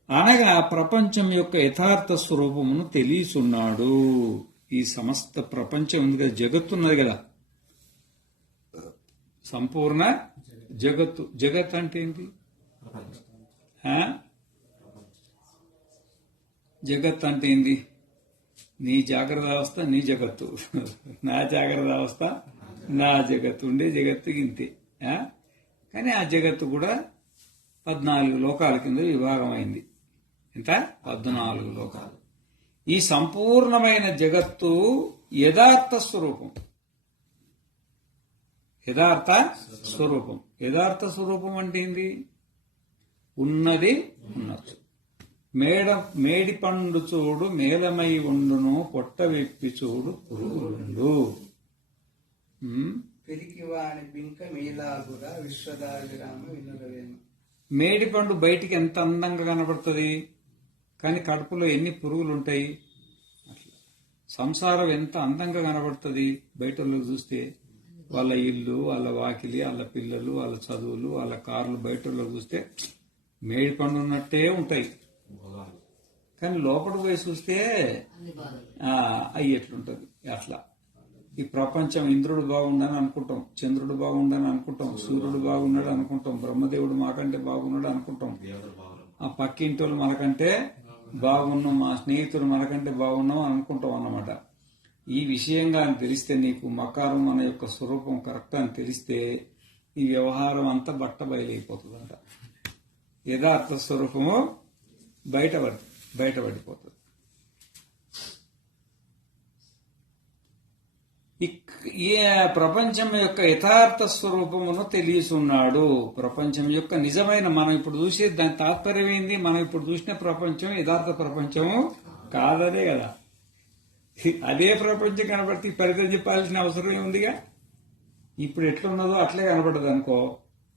అనగా ప్రపంచం యొక్క యథార్థ స్వరూపమును తెలియచున్నాడు. ఈ సమస్త ప్రపంచం ఉంది కదా, జగత్తు ఉన్నది కదా, సంపూర్ణ జగత్తు. జగత్ అంటే ఏంటి? జగత్ అంటే ఏంది? నీ జాగ్రత్త అవస్థ నీ జగత్తు, నా జాగ్రత్త అవస్థ నా జగత్తు. ఉండే జగత్తు ఇంతే. కానీ ఆ జగత్తు కూడా 14 లోకాల కింద విభాగం అయింది. ఎంత? 14 లోకాలు. ఈ సంపూర్ణమైన జగత్తు యథార్థ స్వరూపం. యథార్థ స్వరూపం. యథార్థ స్వరూపం అంటే ఏంది? ఉన్నది ఉన్నచ్చు. మేడి పండు చూడు మేలమై ఉండును, పొట్ట వెప్పి చూడు పురుగులుండు. మేడి పండు బయటికి ఎంత అందంగా కనబడుతుంది, కానీ కడుపులో ఎన్ని పురుగులు ఉంటాయి. అట్లా సంసారం ఎంత అందంగా కనబడుతుంది బయట చూస్తే. వాళ్ళ ఇల్లు, వాళ్ళ వాకిలి, వాళ్ళ పిల్లలు, వాళ్ళ చదువులు, వాళ్ళ కార్లు బయట చూస్తే మేడి పండు ఉన్నట్టే ఉంటాయి. కానీ లోపల పోయి చూస్తే అవి ఎట్లుంటది. అట్లా ఈ ప్రపంచం ఇంద్రుడు బాగుండని అనుకుంటాం, చంద్రుడు బాగుండని అనుకుంటాం, సూర్యుడు బాగున్నాడు అనుకుంటాం, బ్రహ్మదేవుడు మాకంటే బాగున్నాడు అనుకుంటాం, ఆ పక్కింటి వాళ్ళు మనకంటే బాగున్నాం, మా స్నేహితుడు మనకంటే బాగున్నాం అనుకుంటాం అన్నమాట. ఈ విషయంగా తెలిస్తే, నీకు మకారం మన యొక్క స్వరూపం కరెక్ట్ అని తెలిస్తే, ఈ వ్యవహారం అంతా బయలైపోతుందంట. యథార్థ స్వరూపము బయటపడిపోతుంది. ఈ ప్రపంచం యొక్క యథార్థ స్వరూపమును తెలియసున్నాడు. ప్రపంచం యొక్క నిజమైన మనం ఇప్పుడు చూసే దాని తాత్పర్యం ఏంది? మనం ఇప్పుడు చూసిన ప్రపంచం యథార్థ ప్రపంచము కాదనే కదా. అదే ప్రపంచం కనబడితే ఫలితం చెప్పాల్సిన అవసరం ఏముందిగా. ఇప్పుడు ఎట్లున్నదో అట్లే కనబడదు అనుకో,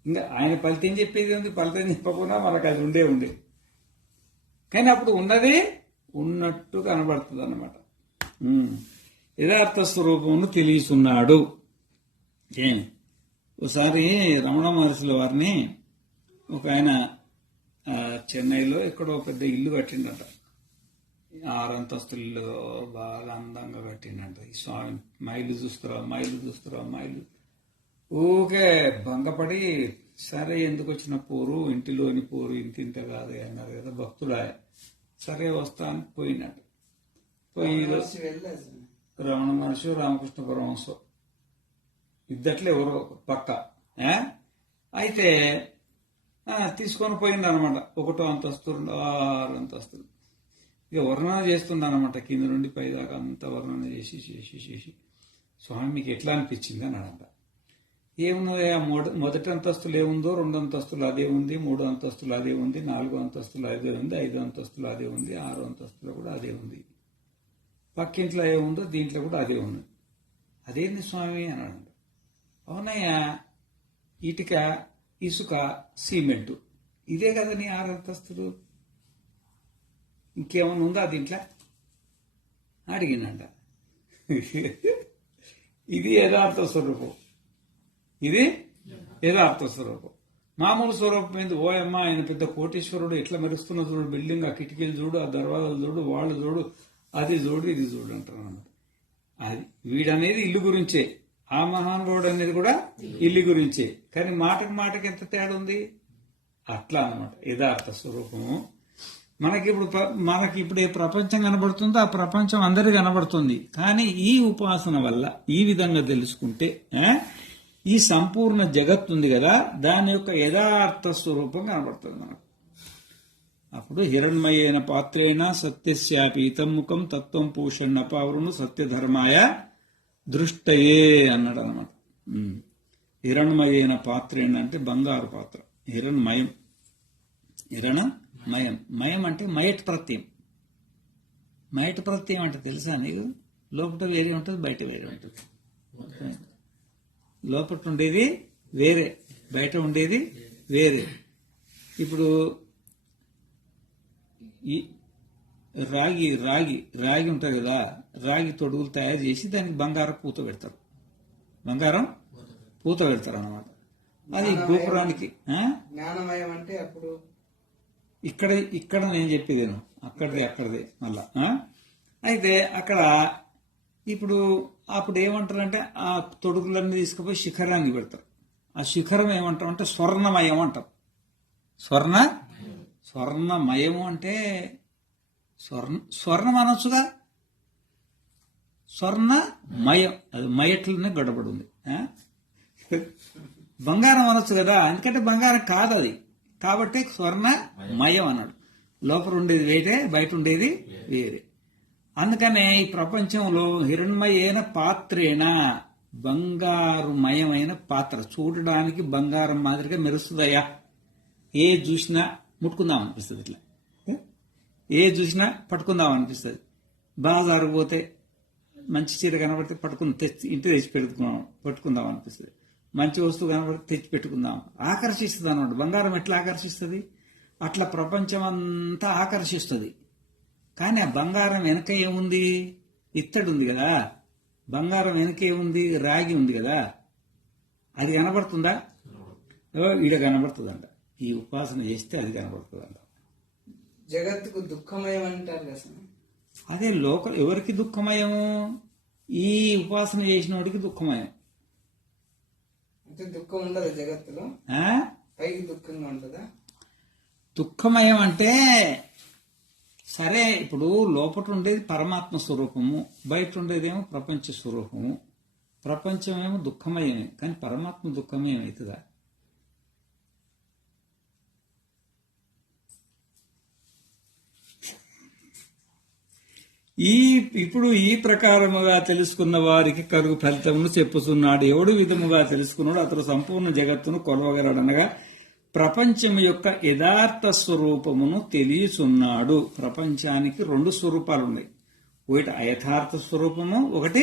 ఇంకా ఆయన ఫలితం చెప్పేది ఉంది. ఫలితం చెప్పకుండా మనకు అది ఉండే కానీ అప్పుడు ఉన్నది ఉన్నట్టు కనబడుతుంది అన్నమాట. యథార్థ స్వరూపమును తెలియసున్నాడు. ఒకసారి రమణ మహర్షుల వారిని ఒక ఆయన చెన్నైలో ఎక్కడో పెద్ద ఇల్లు కట్టిండట. 6 అంతస్తుల ఇల్లు బాగా అందంగా కట్టిండట. ఈ స్వామి మైలు చూస్తురా ఊకే భంగపడి, సరే ఎందుకు వచ్చిన పోరు, ఇంటిలోని పోరు ఇంతింత కాదు అన్నారు కదా భక్తుడా, సరే వస్తా అని పోయినట్టు. పోయి రమణ మహర్షి రామకృష్ణ పరమహంస ఇద్దట్లే ఎవరో పక్క. అయితే తీసుకొని పోయిందనమాట. 1వ అంతస్తు 6 అంతస్తులు. ఇక వర్ణన చేస్తుందన్నమాట, కింద నుండి పై దాకా అంతా వర్ణన చేసి స్వామి మీకు ఎట్లా అనిపించింది అని అడంట. ఏమున్నది, మొదటి అంతస్తులు ఏముందో 2 అంతస్తులు అదే ఉంది, 3 అంతస్తులు అదే ఉంది, 4 అంతస్తులు అదే ఉంది, 5 అంతస్తులు అదే ఉంది, 6 అంతస్తులు కూడా అదే ఉంది, పక్కింట్లో ఏముందో దీంట్లో కూడా అదే ఉంది. అదేంది స్వామి అన్నాడు. అవునయ్యా, ఇటుక, ఇసుక, సిమెంటు ఇదే కదా నీ 6 అంతస్తులు, ఇంకేమైనా ఉందా దీంట్లో అడిగిందంట. ఇది యథార్థ స్వరూపం. ఇది యథార్థ స్వరూపం. మామూలు స్వరూపం ఏంది? ఓయమ్మ ఆయన పెద్ద కోటీశ్వరుడు, ఎట్లా మెరుస్తున్న చూడు, బిల్డింగ్, ఆ కిటికీలు చూడు, ఆ దర్వాజాలు చూడు, వాళ్ళు చూడు, అది చూడు, ఇది చూడు అంటారు అన్నమాట. అది వీడనేది ఇల్లు గురించే, ఆ మహానుభావుడు అనేది కూడా ఇల్లు గురించే. కానీ మాటకి ఎంత తేడా ఉంది. అట్లా అన్నమాట యథార్థ స్వరూపము. మనకి ఇప్పుడు ఏ ప్రపంచం కనబడుతుందో ఆ ప్రపంచం అందరికీ కనబడుతుంది. కానీ ఈ ఉపాసన వల్ల ఈ విధంగా తెలుసుకుంటే ఈ సంపూర్ణ జగత్తు ఉంది కదా, దాని యొక్క యథార్థ స్వరూపం కనబడుతుంది మనకు. అప్పుడు హిరణ్మయేన పాత్రేణ సత్యశాపీతం ముఖం తత్వం పూషణ పావరును సత్యధర్మాయ దృష్టయే అన్నాడు అనమాట. హిరణ్మయేన పాత్రేణ అంటే బంగారు పాత్ర, హిరణ్మయం. మయం అంటే మయట్ ప్రత్యయం. మయట్ ప్రత్యయం అంటే తెలుసా నీకు? లోపల వేరే ఉంటుంది, బయట వేరే ఉంటుంది. లోపల ఉండేది వేరే, బయట ఉండేది వేరే. ఇప్పుడు ఈ రాగి ఉంటుంది కదా, రాగి తొడుగులు తయారు చేసి దానికి బంగారం పూత పెడతారు అన్నమాట. అది గోపురానికి జ్ఞానమయం అంటే అప్పుడు ఇక్కడ నేను చెప్పేదేను అక్కడదే మళ్ళా. అయితే అక్కడ అప్పుడు ఏమంటారంటే ఆ తొడుగులన్నీ తీసుకుపోయి శిఖరానికి పెడతారు. ఆ శిఖరం ఏమంటాం అంటే స్వర్ణమయం అంటాం. స్వర్ణమయము అంటే స్వర్ణం అనొచ్చుగా, స్వర్ణమయం, అది మయట్లనే గడబడి ఉంది. బంగారం అనొచ్చు కదా, ఎందుకంటే బంగారం కాదు అది, కాబట్టి స్వర్ణమయం అన్నాడు. లోపల ఉండేది వేరే, బయట ఉండేది వేరే. అందుకనే ఈ ప్రపంచంలో హిరణ్మయేన పాత్రేణ, బంగారుమయమైన పాత్ర, చూడడానికి బంగారం మాదిరిగా మెరుస్తుందయ్యా. ఏ చూసినా ముట్టుకుందాం అనిపిస్తుంది, ఇట్లా ఏ చూసినా పట్టుకుందాం అనిపిస్తుంది. బాజారు పోతే మంచి చీర కనబడితే ఇంటి తెచ్చి పట్టుకుందాం అనిపిస్తుంది. మంచి వస్తువు కనబడితే తెచ్చి పెట్టుకుందాం, ఆకర్షిస్తుంది అన్నమాట. బంగారం ఎట్లా ఆకర్షిస్తుంది? అట్లా ప్రపంచం అంతా ఆకర్షిస్తుంది. కానీ ఆ బంగారం వెనక ఏముంది? ఇత్తడి ఉంది కదా, బంగారం వెనక ఏముంది? రాగి ఉంది కదా, అది కనబడుతుందా? ఈడ కనబడుతుందంట. ఈ ఉపాసన చేస్తే అది కనబడుతుందంట. జగత్తుకు దుఃఖమయం అంటారు కదా, అదే ఎవరికి దుఃఖమయము? ఈ ఉపాసన చేసిన వాడికి దుఃఖమయం. అంటే దుఃఖం ఉండదు జగత్తులో, పైకి దుఃఖంగా ఉంటుందా? దుఃఖమయం అంటే సరే, ఇప్పుడు లోపల ఉండేది పరమాత్మ స్వరూపము, బయట ఉండేదేమో ప్రపంచ స్వరూపము. ప్రపంచమేమో దుఃఖమయమే, కానీ పరమాత్మ దుఃఖమయం అవుతుందా? ఇప్పుడు ఈ ప్రకారముగా తెలుసుకున్న వారికి కలుగు ఫలితమును చెప్పుతున్నాడు. ఎవడు విధముగా తెలుసుకున్నాడు అతడు సంపూర్ణ జగత్తును కొలవగలడనగా ప్రపంచం యొక్క యథార్థ స్వరూపమును తెలియచున్నాడు. ప్రపంచానికి 2 స్వరూపాలు ఉన్నాయి. ఒకటి అయథార్థ స్వరూపము, ఒకటి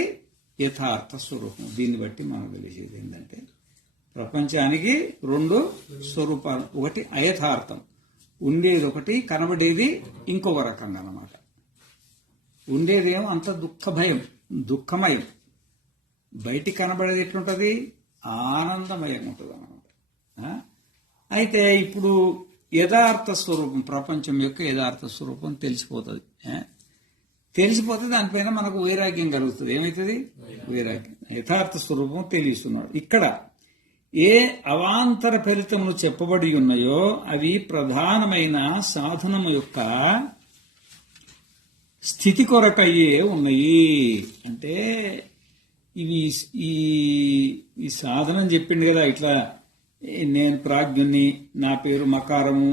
యథార్థ స్వరూపము. దీన్ని బట్టి మనకు తెలిసేది ఏంటంటే ప్రపంచానికి 2 స్వరూపాలు. ఒకటి అయథార్థం, ఉండేది ఒకటి, కనబడేది ఇంకొక రకంగా అన్నమాట. ఉండేదేమో అంత దుఃఖమయం. బయటికి కనబడేది ఎట్లుంటది? ఆనందమయంగా ఉంటుంది అన్నమాట. అయితే ఇప్పుడు యథార్థ స్వరూపం, ప్రపంచం యొక్క యథార్థ స్వరూపం తెలిసిపోతుంది. తెలిసిపోతే దానిపైన మనకు వైరాగ్యం కలుగుతుంది. ఏమవుతుంది? వైరాగ్యం. యథార్థ స్వరూపం తెలియస్తున్నాడు. ఇక్కడ ఏ అవాంతర ఫలితములు చెప్పబడి ఉన్నాయో అవి ప్రధానమైన సాధనము యొక్క స్థితి కొరకయ్యే ఉన్నాయి. అంటే ఇవి ఈ సాధనం చెప్పిండు కదా, ఇట్లా నేను ప్రాజ్ఞుని, నా పేరు మకారము,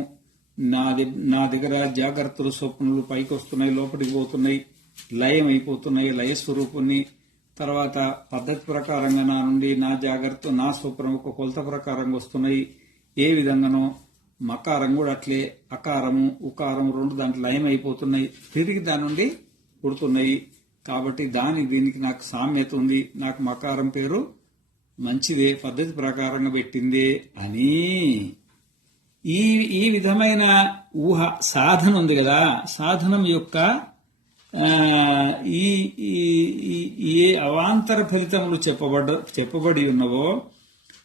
నా దగ్గర జాగ్రత్తలు స్వప్నులు పైకి వస్తున్నాయి, లోపలికి పోతున్నాయి, లయం అయిపోతున్నాయి, లయస్వరూపుణ్ణి. తర్వాత పద్ధతి ప్రకారంగా నా నుండి నా జాగ్రత్త, నా స్వప్నం ఒక కొలత ప్రకారంగా వస్తున్నాయి. ఏ విధంగానో మకారం కూడా అట్లే, అకారము ఉకారం 2 దాంట్లో లయం అయిపోతున్నాయి, తిరిగి దాని నుండి పుడుతున్నాయి. కాబట్టి దీనికి నాకు సామ్యత ఉంది, నాకు మకారం పేరు మంచిదే, పద్ధతి ప్రకారంగా పెట్టిందే అని ఈ విధమైన ఊహ సాధన ఉంది కదా. సాధనం యొక్క ఏ అవాంతర ఫలితములు చెప్పబడి ఉన్నవో,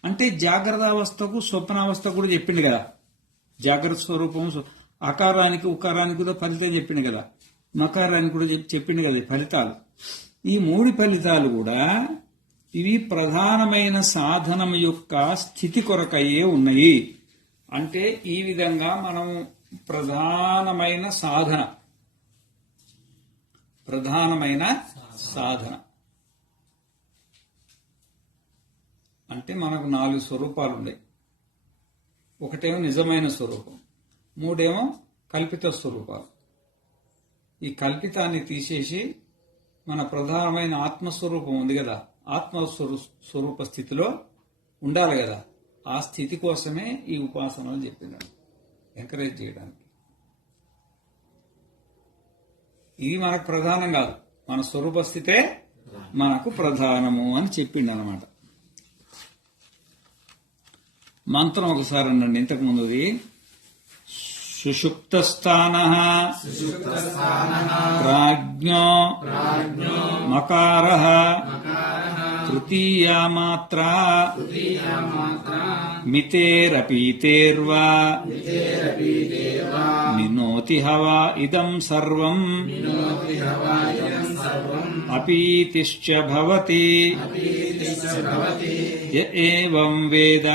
అంటే జాగ్రత్త అవస్థకు స్వప్నావస్థ కూడా చెప్పింది కదా. జాగ్రత్త స్వరూపం అకారానికి ఉకారానికి కూడా ఫలితం చెప్పింది కదా, మకారానికి కూడా చెప్పింది కదా ఫలితాలు. ఈ 3 ఫలితాలు కూడా ఇవి ప్రధానమైన సాధనం యొక్క స్థితి కొరకయ్యే ఉన్నాయి. అంటే ఈ విధంగా మనం ప్రధానమైన సాధన అంటే మనకు 4 స్వరూపాలు ఉన్నాయి. ఒకటేమో నిజమైన స్వరూపం, 3 ఏమో కల్పిత స్వరూపాలు. ఈ కల్పితాన్ని తీసేసి మన ప్రధానమైన ఆత్మస్వరూపం ఉంది కదా, ఆత్మస్వరూప స్థితిలో ఉండాలి కదా. ఆ స్థితి కోసమే ఈ ఉపాసనలు చెప్పినాడు, ఎంకరేజ్ చేయడానికి. ఇది మనకు ప్రధానం కాదు, మన స్వరూప స్థితే మనకు ప్రధానము అని చెప్పిండు అనమాట. మంత్రం ఒకసారి అనండి, ఇంతకు ముందుది. సుషుప్తస్థానః ప్రాజ్ఞో మకారః తృతీయా మాత్రా మితేరపీతేర్వా మినోతి హవా ఇదం సర్వం అపీతిశ్చ భవతి య ఏవం వేద.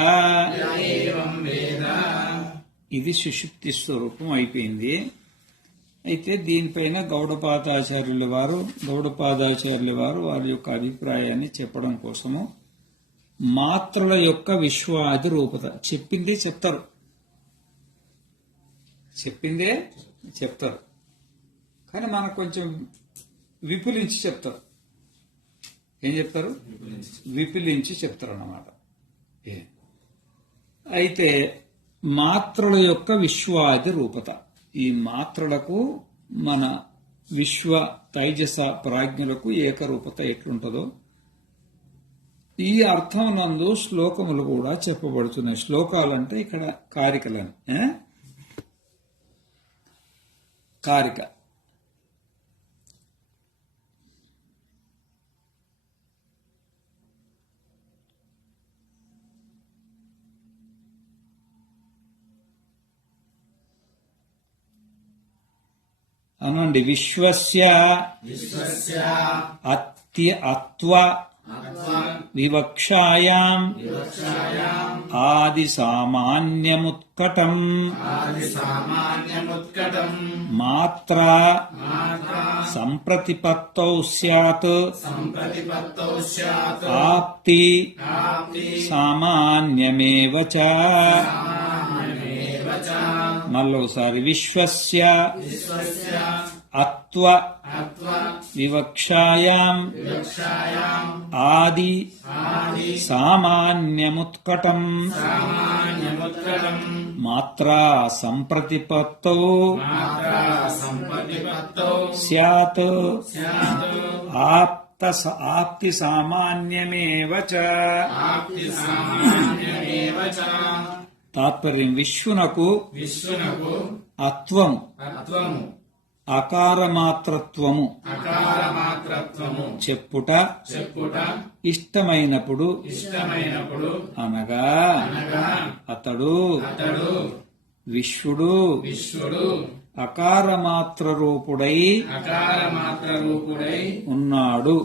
ఇది సుషుప్తి స్వరూపం అయిపోయింది. అయితే దీనిపైన గౌడపాదాచార్యుల వారు వారి యొక్క అభిప్రాయాన్ని చెప్పడం కోసము మాత్రల యొక్క విశ్వాది రూపత చెప్పిందే చెప్తారు, కానీ మనకు కొంచెం విపులించి చెప్తారు. ఏం చెప్తారు? విపులించి చెప్తారు అన్నమాట. అయితే మాత్రల యొక్క విశ్వాది రూపత, ఈ మాత్రలకు మన విశ్వ తైజస ప్రాజ్ఞులకు ఏకరూపత ఎట్లుంటుందో ఈ అర్థం నందు శ్లోకములు కూడా చెప్పబడుతున్నాయి. శ్లోకాలంటే ఇక్కడ కారికలను, కారిక. అనండి. విశ్వస్య అత్వ వివక్షాయాం ఆది సామాన్యముత్కటం మాత్రా సంప్రతిపత్తౌ స్యాత్ ఆప్తి సామాన్యమేవ చ. మళ్ళొకసారి. విశ్వస్య అత్వ వివక్షాయాం ఆది సామాన్యముత్కటం మాత్రా సంప్రతిపత్తౌ స్యాత్ ఆప్తి సామాన్యమేవ చ. తాత్పర్యం విశ్వనకు అత్వము అకారమాత్రత్వము చెప్పుట ఇష్టమైనప్పుడు అనగా అతడు విశ్వడు అకారమాత్ర రూపుడై ఉన్నాడు.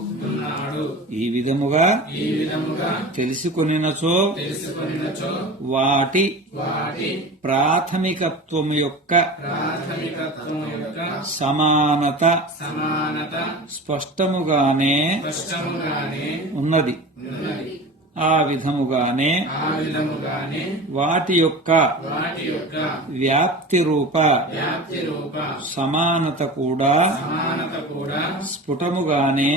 ఈ విధముగా తెలుసుకొనినచో వాటి ప్రాథమికత్వము యొక్క సమానత స్పష్టముగానే ఉన్నది. ఆ విధముగానే వాటి యొక్క వ్యాప్తి రూప సమానత కూడా స్ఫుటముగానే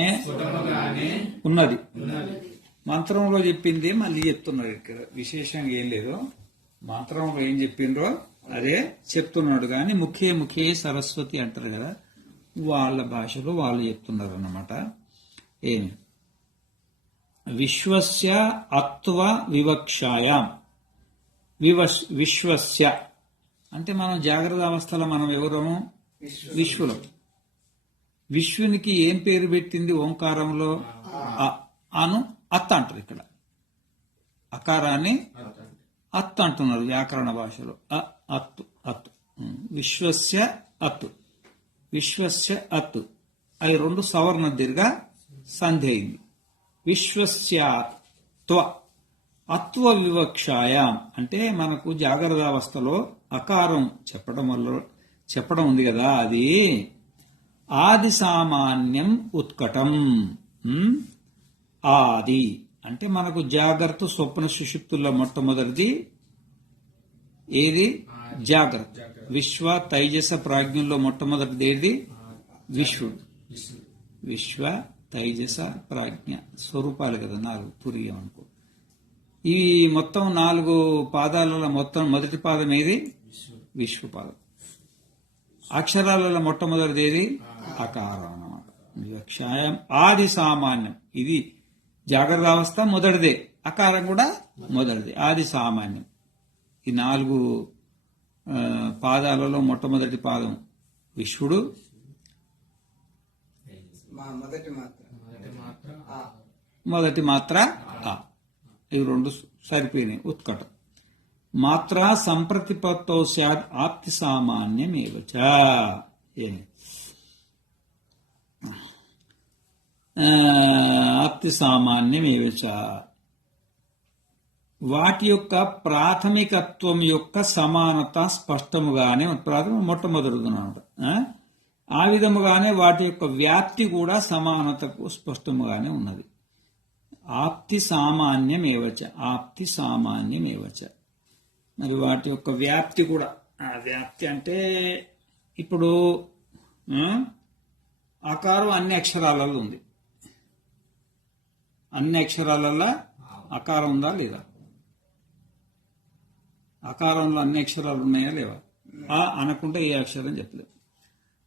ఉన్నది. మంత్రంలో చెప్పింది మళ్ళీ చెప్తున్నారు. ఇక్కడ విశేషంగా ఏం లేదు. మంత్రంలో ఏం చెప్పిండ్రో అదే చెప్తున్నాడు. కానీ ముఖే సరస్వతి అంటారు కదా, వాళ్ళ భాషలో వాళ్ళు చెప్తున్నారు అన్నమాట. ఏమి విశ్వస్య అత్వ వివక్షాయాం. విశ్వస్య అంటే మనం జాగ్రత్త అవస్థలో మనం ఎవరము? విశ్వలం. విశ్వునికి ఏం పేరు పెట్టింది? ఓంకారంలో అను అత్ అంటారు. ఇక్కడ అకారాన్ని అత్ అంటున్నారు వ్యాకరణ భాషలో. అత్తు అత్తు విశ్వస్య అత్తు విశ్వస్య అత్తు అవి రెండు సవర్ణ దీర్ఘ సంధి అయింది. విశ్వస్యాత్వ అత్వ వివక్షాయాం అంటే మనకు జాగ్రత్త అవస్థలో అకారం చెప్పడం ఉంది కదా, అది ఆది సామాన్యం ఉత్కటం. ఆది అంటే మనకు జాగ్రత్త స్వప్న సుషుప్తుల్లో మొట్టమొదటిది ఏది? జాగ్రత్త. విశ్వ తైజస ప్రాజ్ఞంలో మొట్టమొదటిది ఏది? విశ్వడు. విశ్వ తైజస ప్రాజ్ఞ స్వరూపాలు కదా, 4 తురియం అనుకో. ఈ మొత్తం 4 పాదాలలో మొత్తం మొదటి పాదం ఏది? విశ్వపాదం. అక్షరాలలో మొట్టమొదటిది ఏది? అకారం అన్నమాట. వివక్షాయం ఆది సామాన్యం. ఇది జాగ్రత్త అవస్థ మొదటిదే, అకారం కూడా మొదటిది, ఆది సామాన్యం. ఈ 4 పాదాలలో మొట్టమొదటి పాదం విశ్వడు. మొదటి మాత్ర ఆ. ఇవి 2 సరిపోయినాయి. ఉత్కటం. మాత్ర సంప్రతిపత్తో స్యాద్ ఆప్తి సామాన్యమేవచ. ఆప్తి సామాన్యమేవచ వాటి యొక్క ప్రాథమికత్వం యొక్క సమానత స్పష్టముగానే మొట్టమొదటిదన్నమాట. ఆ విధముగానే వాటి యొక్క వ్యాప్తి కూడా సమానతకు స్పష్టముగానే ఉన్నది. ఆప్తి సామాన్యమేవచ. ఆప్తి సామాన్యమేవచ. మరి వాటి యొక్క వ్యాప్తి కూడా, ఆ వ్యాప్తి అంటే ఇప్పుడు ఆకారం అన్ని అక్షరాలలో ఉంది. అన్ని అక్షరాలలో అకారం ఉందా లేదా? అకారంలో అన్ని అక్షరాలు ఉన్నాయా లేవా? ఆ అనకుంటే ఏ అక్షరం చెప్పలేదు.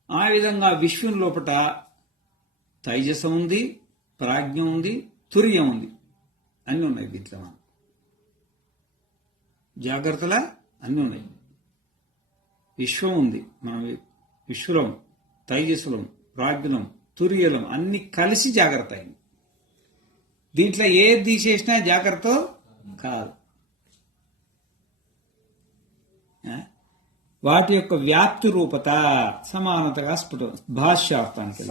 ఆ విధంగా విశ్వం లోపట తైజసం ఉంది, ప్రాజ్ఞ ఉంది, తుర్యం ఉంది, అన్ని ఉన్నాయి. దీంట్లో జాగ్రత్తలా అన్ని ఉన్నాయి. విశ్వం ఉంది, మనం విశ్వలం, తైజసులం, ప్రాజ్ఞలం, తుర్యలం అన్ని కలిసి జాగ్రత్త అయింది. దీంట్లో ఏది తీసేసినా జాగ్రత్త కాదు. వాటి యొక్క వ్యాప్తి రూపత సమానతగా స్ఫుటం. భాష్యార్థానికి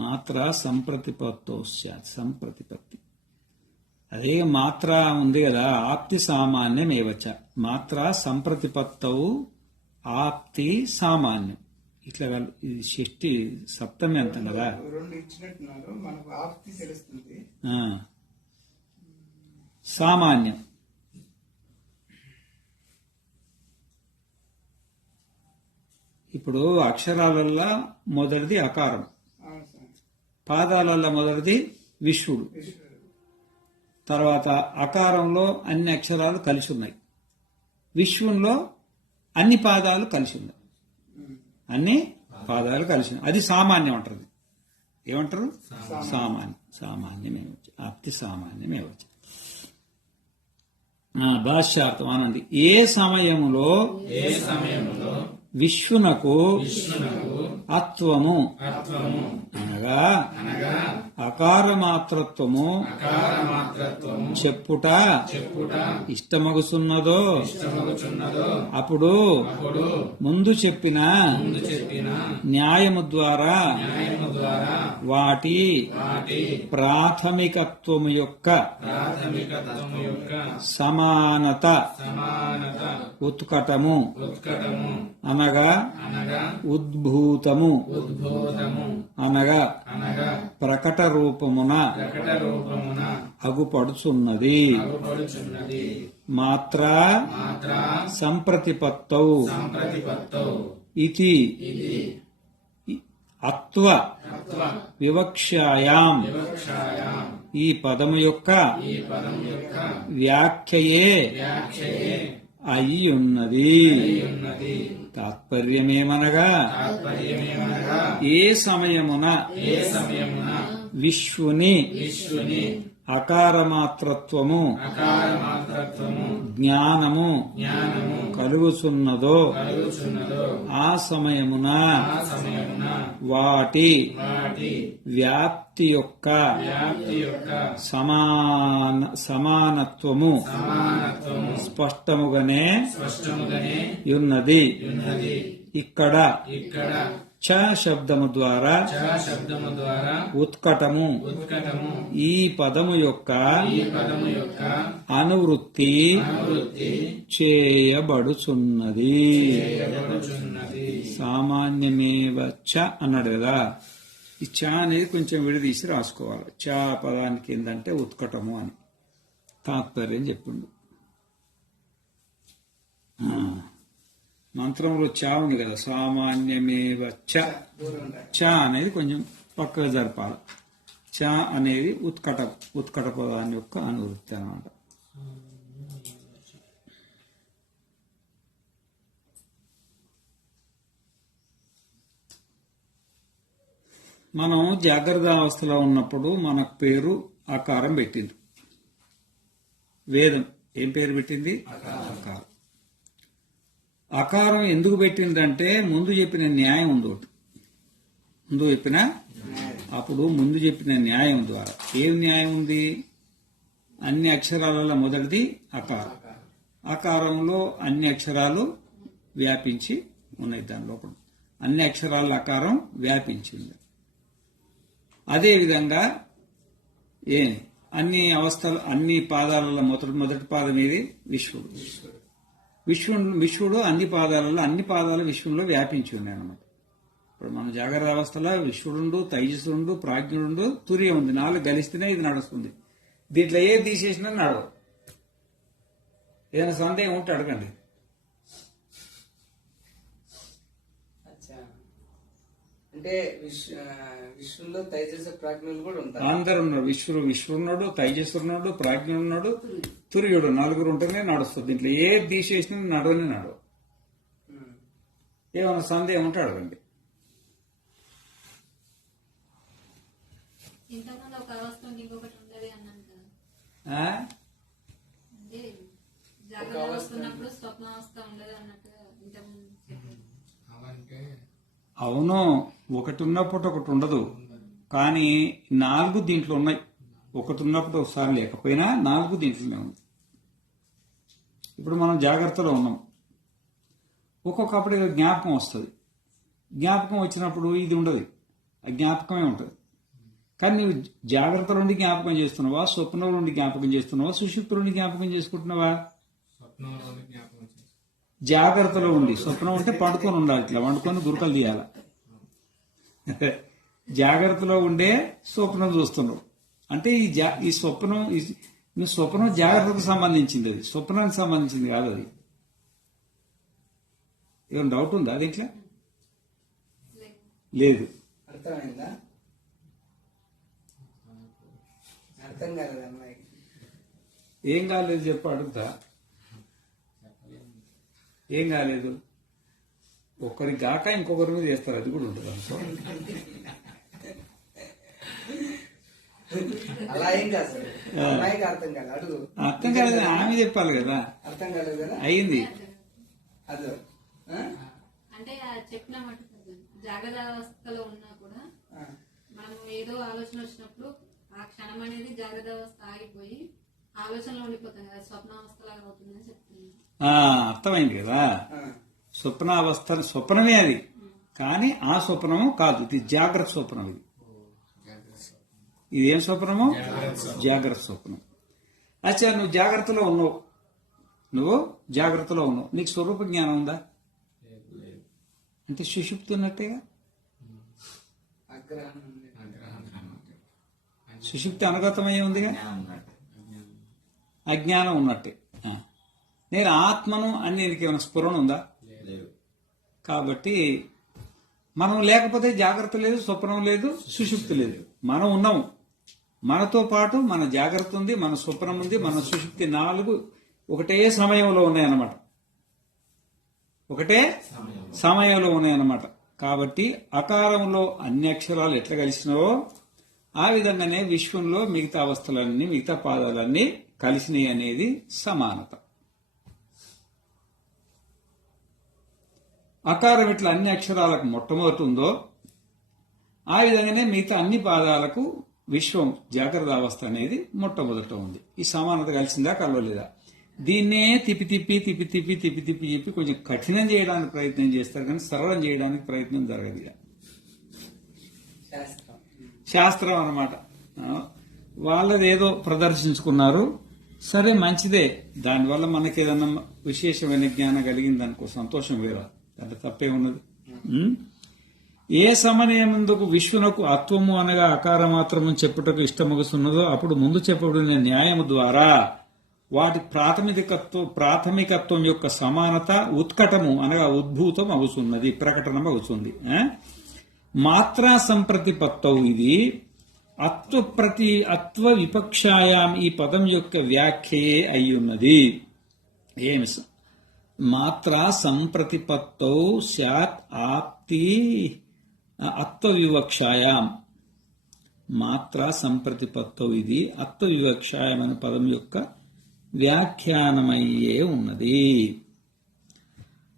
మాత్ర సంప్రతిపత్తో సంప్రతిపత్తి. అదే మాత్ర ఉంది కదా, ఆప్తి సామాన్యం ఏవచ్చ. మాత్ర సంప్రతిపత్తవు ఆప్తి సామాన్యం. ఇట్లా ఇది షష్ఠి సప్తమి అంటాం కదా. సామాన్యం ఇప్పుడు అక్షరాలల్లా మొదటిది అకారం, అవును స్వామి. పాదాలల్లా మొదటిది విశ్వడు. తర్వాత అకారంలో అన్ని అక్షరాలు కలిసి ఉన్నాయి, విశ్వంలో అన్ని పాదాలు కలిసి ఉన్నాయి, అన్ని పాదాలు కలిసి ఉన్నాయి. అది సామాన్యం అంటారు. ఏమంటారు? సామాన్యమే వచ్చు, అతి సామాన్యమే వచ్చు. భాష్యార్థం అనండి. ఏ సమయములో విశ్వనకు అత్వము అనగా అకారమాత్రత్వము చెప్పుట ఇష్టమగుచున్నదో అప్పుడు ముందు చెప్పిన న్యాయము ద్వారా వాటి ప్రాథమికత్వము యొక్క సమానత ఉత్కటము అనగా ఉద్భూతము అనగా ప్రకట రూపమున అగుపడుచున్నది. మాత్ర సంప్రతిపత్తౌ ఇతి అత్వ వివక్షాయాం ఈ పదము యొక్క వ్యాఖ్యయే అయి ఉన్నది. తాత్పర్యమేమనగా ఏ సమయమున విశ్వుని అకారమాత్రత్వము జ్ఞానము కలుగుచున్నదో ఆ సమయమున వాటి వ్యాప్తి యొక్క సమానత్వము స్పష్టముగానే ఉన్నది. ఇక్కడ చ శబ్దము ద్వారా ఉత్కటము ఈ పదము యొక్క అనువృత్తి చేయబడుచున్నది. సామాన్యమేవ చ అన్నాడు కదా, ఈ చ అనేది కొంచెం విడదీసి రాసుకోవాలి. చ పదానికి ఏంటంటే ఉత్కటము అని తాత్పర్యం చెప్పిండు. మంత్రంలో చ ఉంది కదా, సామాన్యమేవ చ. చ అనేది కొంచెం పక్కగా జరపాలి. చ అనేది ఉత్కట పదాన్ని యొక్క అనువృత్తి అన్నమాట. మనం జాగ్రత్త అవస్థలో ఉన్నప్పుడు మనకు పేరు ఆకారం పెట్టింది. వేదం ఏం పేరు పెట్టింది? ఆకారం. ఆకారం ఎందుకు పెట్టిందంటే ముందు చెప్పిన న్యాయం ఉంది ఒకటి. ముందు చెప్పిన న్యాయం ద్వారా ఏం న్యాయం ఉంది? అన్ని అక్షరాలలో మొదటిది అకారం. ఆకారంలో అన్ని అక్షరాలు వ్యాపించి ఉన్నాయి. దాని లోపల అన్ని అక్షరాల ఆకారం వ్యాపించింది. అదేవిధంగా అన్ని అవస్థలు అన్ని పాదాలలో మొదటి పాదం ఏది? విశ్వడు. విశ్వడు అన్ని పాదాలు విశ్వంలో వ్యాపించి ఉన్నాయి అన్నమాట. ఇప్పుడు మన జాగ్రత్త అవస్థలో విశ్వడు, తైజస్సుడు, ప్రాజ్ఞుడు, తుర్యం ఉంది. 4 గలిస్తేనే ఇది నడుస్తుంది. దీంట్లో ఏది తీసేసినా నడవు. ఏదైనా సందేహం ఉంటే అడగండి. అంటే విశ్వంలో తైజస్సు ప్రాజ్ఞులు కూడా ఉంటారు. అందరు ఉన్నారు. విశ్వన్నాడు, తైజస్సున్నాడు, ప్రాజ్ఞుడున్నాడు, తుర్యుడు, 4 ఉంటేనే నడుస్తుంది. దీంట్లో ఏది తీసేసినా నడవని నడవు. ఏమైనా సందేహం ఉంటే అడగండి. అవును, ఒకటి ఉన్నప్పుడు ఒకటి ఉండదు. కానీ 4 దీంట్లో ఉన్నాయి. ఒకటి ఉన్నప్పుడు ఒకసారి లేకపోయినా 4 దీంట్లోనే ఉంది. ఇప్పుడు మనం జాగ్రత్తలో ఉన్నాం. ఒక్కొక్కప్పుడు జ్ఞాపకం వస్తుంది. జ్ఞాపకం వచ్చినప్పుడు ఇది ఉండదు, ఆ జ్ఞాపకమే ఉంటుంది. కానీ నువ్వు జాగ్రత్తలో ఉండి జ్ఞాపకం చేస్తున్నావా, స్వప్నంలో ఉండి జ్ఞాపకం చేస్తున్నావా, సుషుప్తిలో ఉండి జ్ఞాపకం చేసుకుంటున్నావా? జాగ్రత్తలో ఉండి. స్వప్నం అంటే పండుకొని ఉండాలి, ఇట్లా వండుకొని గురకలు తీయాల. జాగ్రత్తలో ఉండే స్వప్నం చూస్తున్నావు అంటే ఈ స్వప్నం, నువ్వు స్వప్నం జాగ్రత్తకు సంబంధించింది, అది స్వప్నానికి సంబంధించింది కాదు. అది ఏమైనా డౌట్ ఉందా దీంట్లో? లేదు. అర్థమైందా? అర్థం కాలేదు అమ్మాయికి. ఏం కాలేదు చెప్పు, అడుగుతా. ఏం కాలేదు? ఒక్కరికి గాక ఇంకొకరి మీద చేస్తారు, అది కూడా ఉంటుంది అనుకో. అలా ఏం కాదు సార్, అమ్మాయికి అర్థం కాదు. అడుగు. అర్థం కాలేదు, ఆమె చెప్పాలి కదా. అర్థం కాలేదు కదా, అయింది. అదో అంటే చెప్పిన మాట జాగ్రత్త అవస్థలో ఉన్నా కూడా మనం ఏదో ఆలోచన వచ్చినప్పుడు ఆ క్షణం అనేది జాగ్రత్త అవస్థ ఆగిపోయి ఆలోచనలో ఉండిపోతాం కదా, స్వప్నావస్థలాగా అవుతుందని చెప్తున్నాను. అర్థమైంది కదా. స్వప్నావస్థ స్వప్నమే అది, కానీ ఆ స్వప్నము కాదు, ఇది జాగ్రత్త స్వప్నం. ఇది ఏం స్వప్నము? జాగ్రత్త స్వప్నం. అచ్చా, నువ్వు జాగ్రత్తలో ఉన్నావు, నీకు స్వరూప జ్ఞానం ఉందా? అంటే సుషుప్తి ఉన్నట్టేగా. సుషుప్తి అనుగతమయ్యే ఉందిగా, అజ్ఞానం ఉన్నట్టే. నేను ఆత్మను అని నీకు ఏమైనా స్ఫురణ ఉందా? కాబట్టి మనం లేకపోతే జాగ్రత్త లేదు, స్వప్నం లేదు, సుషుప్తి లేదు. మనం ఉన్నాము, మనతో పాటు మన జాగ్రత్త ఉంది, మన స్వప్నం ఉంది, మన సుషుప్తి 4 ఒకటే సమయంలో ఉన్నాయన్నమాట. ఒకటే సమయంలో ఉన్నాయన్నమాట. కాబట్టి అకారంలో అన్ని అక్షరాలు ఎట్లా కలిసినావో ఆ విధంగానే విశ్వంలో మిగతా అవస్థలన్నీ, మిగతా పాదాలన్నీ కలిసినాయి అనేది సమానత. అకారం ఇట్లా అన్ని అక్షరాలకు మొట్టమొదటి ఉందో ఆ విధంగానే మిగతా అన్ని పాదాలకు విశ్వం జాగ్రత్త అవస్థ అనేది మొట్టమొదట ఉంది. ఈ సమానత కలిసిందా కలవలేదా? దీన్నే తిప్పి కొంచెం కఠినం చేయడానికి ప్రయత్నం చేస్తారు, కానీ సరళం చేయడానికి ప్రయత్నం జరగదు. శాస్త్రం అన్నమాట. వాళ్ళది ఏదో ప్రదర్శించుకున్నారు, సరే మంచిదే. దానివల్ల మనకి ఏదన్నా విశేషమైన జ్ఞానం కలిగింది అనుకో, సంతోషం వేరా, దాంట్లో తప్పే ఉన్నది. ఏ సమయముందుకు విశ్వనకు అత్వము అనగా అకార మాత్రము చెప్పుటకు ఇష్టమగుతున్నదో అప్పుడు ముందు చెప్పబడిన న్యాయము ద్వారా వాటి ప్రాథమికత్వం యొక్క సమానత ఉత్కటము అనగా ఉద్భూతం అవుతున్నది, ప్రకటనం అవుతుంది. మాత్రా సంప్రతిపత్తవు ఇది అత్వ విపక్షాయాం ఈ పదం యొక్క వ్యాఖ్యయే అయ్యున్నది. ఏమి మాత్రా సంప్రతిపత్తౌ స్యాత్ ఆప్తి అత్వ వివక్షాయాం. మాత్రా సంప్రతిపత్తౌ ఇది అత్వ వివక్షాయం అనే పదం యొక్క వ్యాఖ్యానమయ్యే ఉన్నది.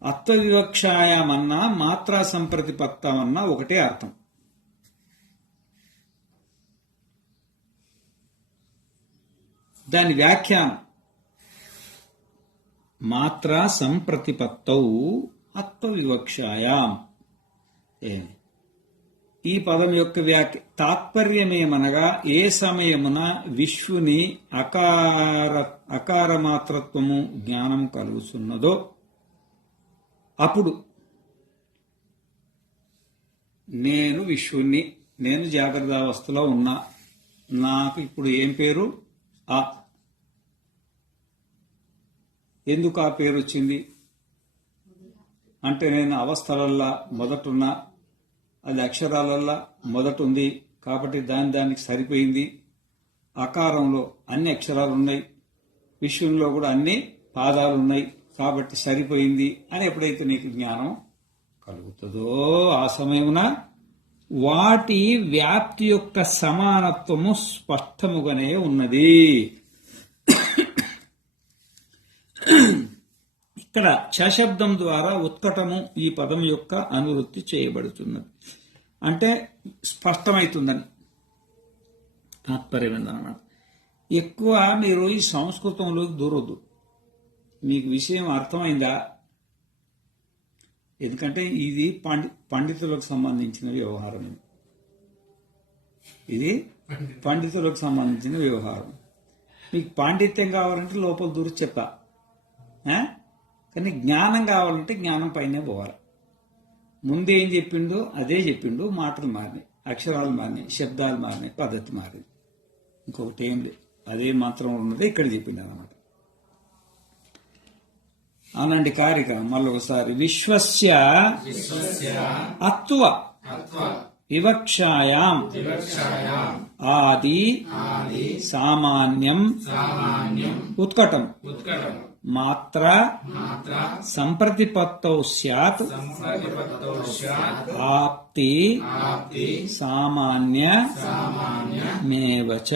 అత్వ వివక్షాయామన్నా మాత్రా సంప్రతిపత్తమన్నా ఒకటే అర్థం. దాని వ్యాఖ్యానం మాత్రా సంప్రతిపత్తౌ అత్వ వివక్షాయాం. ఈ పదం యొక్క తాత్పర్యమేమనగా ఏ సమయమున విశ్వుని అకారమాత్రత్వము జ్ఞానం కలుగుతున్నదో అప్పుడు నేను విశ్వుని, నేను జాగ్రత్తావస్థలో ఉన్నా, నాకు ఇప్పుడు ఏం పేరు? ఆ. ఎందుకు ఆ పేరు వచ్చింది అంటే నేను అవస్థలల్లా మొదటున్నా, అది అక్షరాలల్లా మొదటుంది కాబట్టి దానికి సరిపోయింది. అకారంలో అన్ని అక్షరాలు ఉన్నాయి, విశ్వంలో కూడా అన్ని పాదాలు ఉన్నాయి కాబట్టి సరిపోయింది అని ఎప్పుడైతే నీకు జ్ఞానం కలుగుతుందో ఆ సమయమున వాటి వ్యాప్తి యొక్క సమానత్వము స్పష్టముగానే ఉన్నది. ఇక్కడ చశబ్దం ద్వారా ఉత్కటము ఈ పదం యొక్క అనువృత్తి చేయబడుతున్నది, అంటే స్పష్టమవుతుందని తాత్పర్యం అన్నమాట. ఎక్కువ మీరు ఈ సంస్కృతంలోకి దూరొద్దు, మీకు విషయం అర్థమైందా? ఎందుకంటే ఇది పండితులకు సంబంధించిన వ్యవహారం. ఇది పండితులకు సంబంధించిన వ్యవహారం. మీకు పాండిత్యం కావాలంటే లోపల దూరి చెప్తా, కానీ జ్ఞానం కావాలంటే జ్ఞానం పైనే పోవాలి. ముందేం చెప్పిండో అదే చెప్పిండు, మాటలు మారినాయి, అక్షరాలు మారినాయి, శబ్దాలు మారినాయి, పద్ధతి మారింది. ఇంకొకటి ఏం లేదు, అదే మాత్రం ఉన్నది ఇక్కడ చెప్పింది అన్నమాట. అనండి కార్యక్రమం మళ్ళీ ఒకసారి. విశ్వస్య అత్వ వివక్షాయాం ఆది సామాన్యం ఉత్కటం మాత్ర సంప్రతిపత్తౌ స్యాత్ ఆప్తి సామాన్య మేవ చ.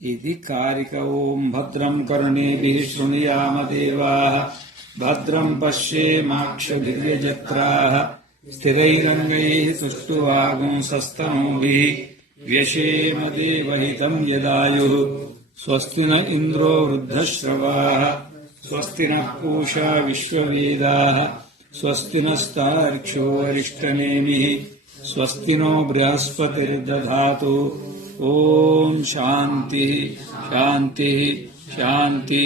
ఇది కారిక. ఓం భద్రం కరుణేభిః శృణుయామ దేవాః భద్రం పశ్యేమాక్షభిర్యజత్రాః స్థిరైరంగైః సుష్ఠువాగుంసస్తనూభిः వ్యశేమ దేవహితం యదాయుః. స్వస్తి న ఇంద్రో వృద్ధశ్రవాः స్వస్తి నః పూషా విశ్వవేదాः స్వస్తి నస్తార్క్ష్యో అరిష్టనేమిः స్వస్తి నో బృహస్పతిర్దధాతు. ఓం శాంతి శాంతి శాంతి.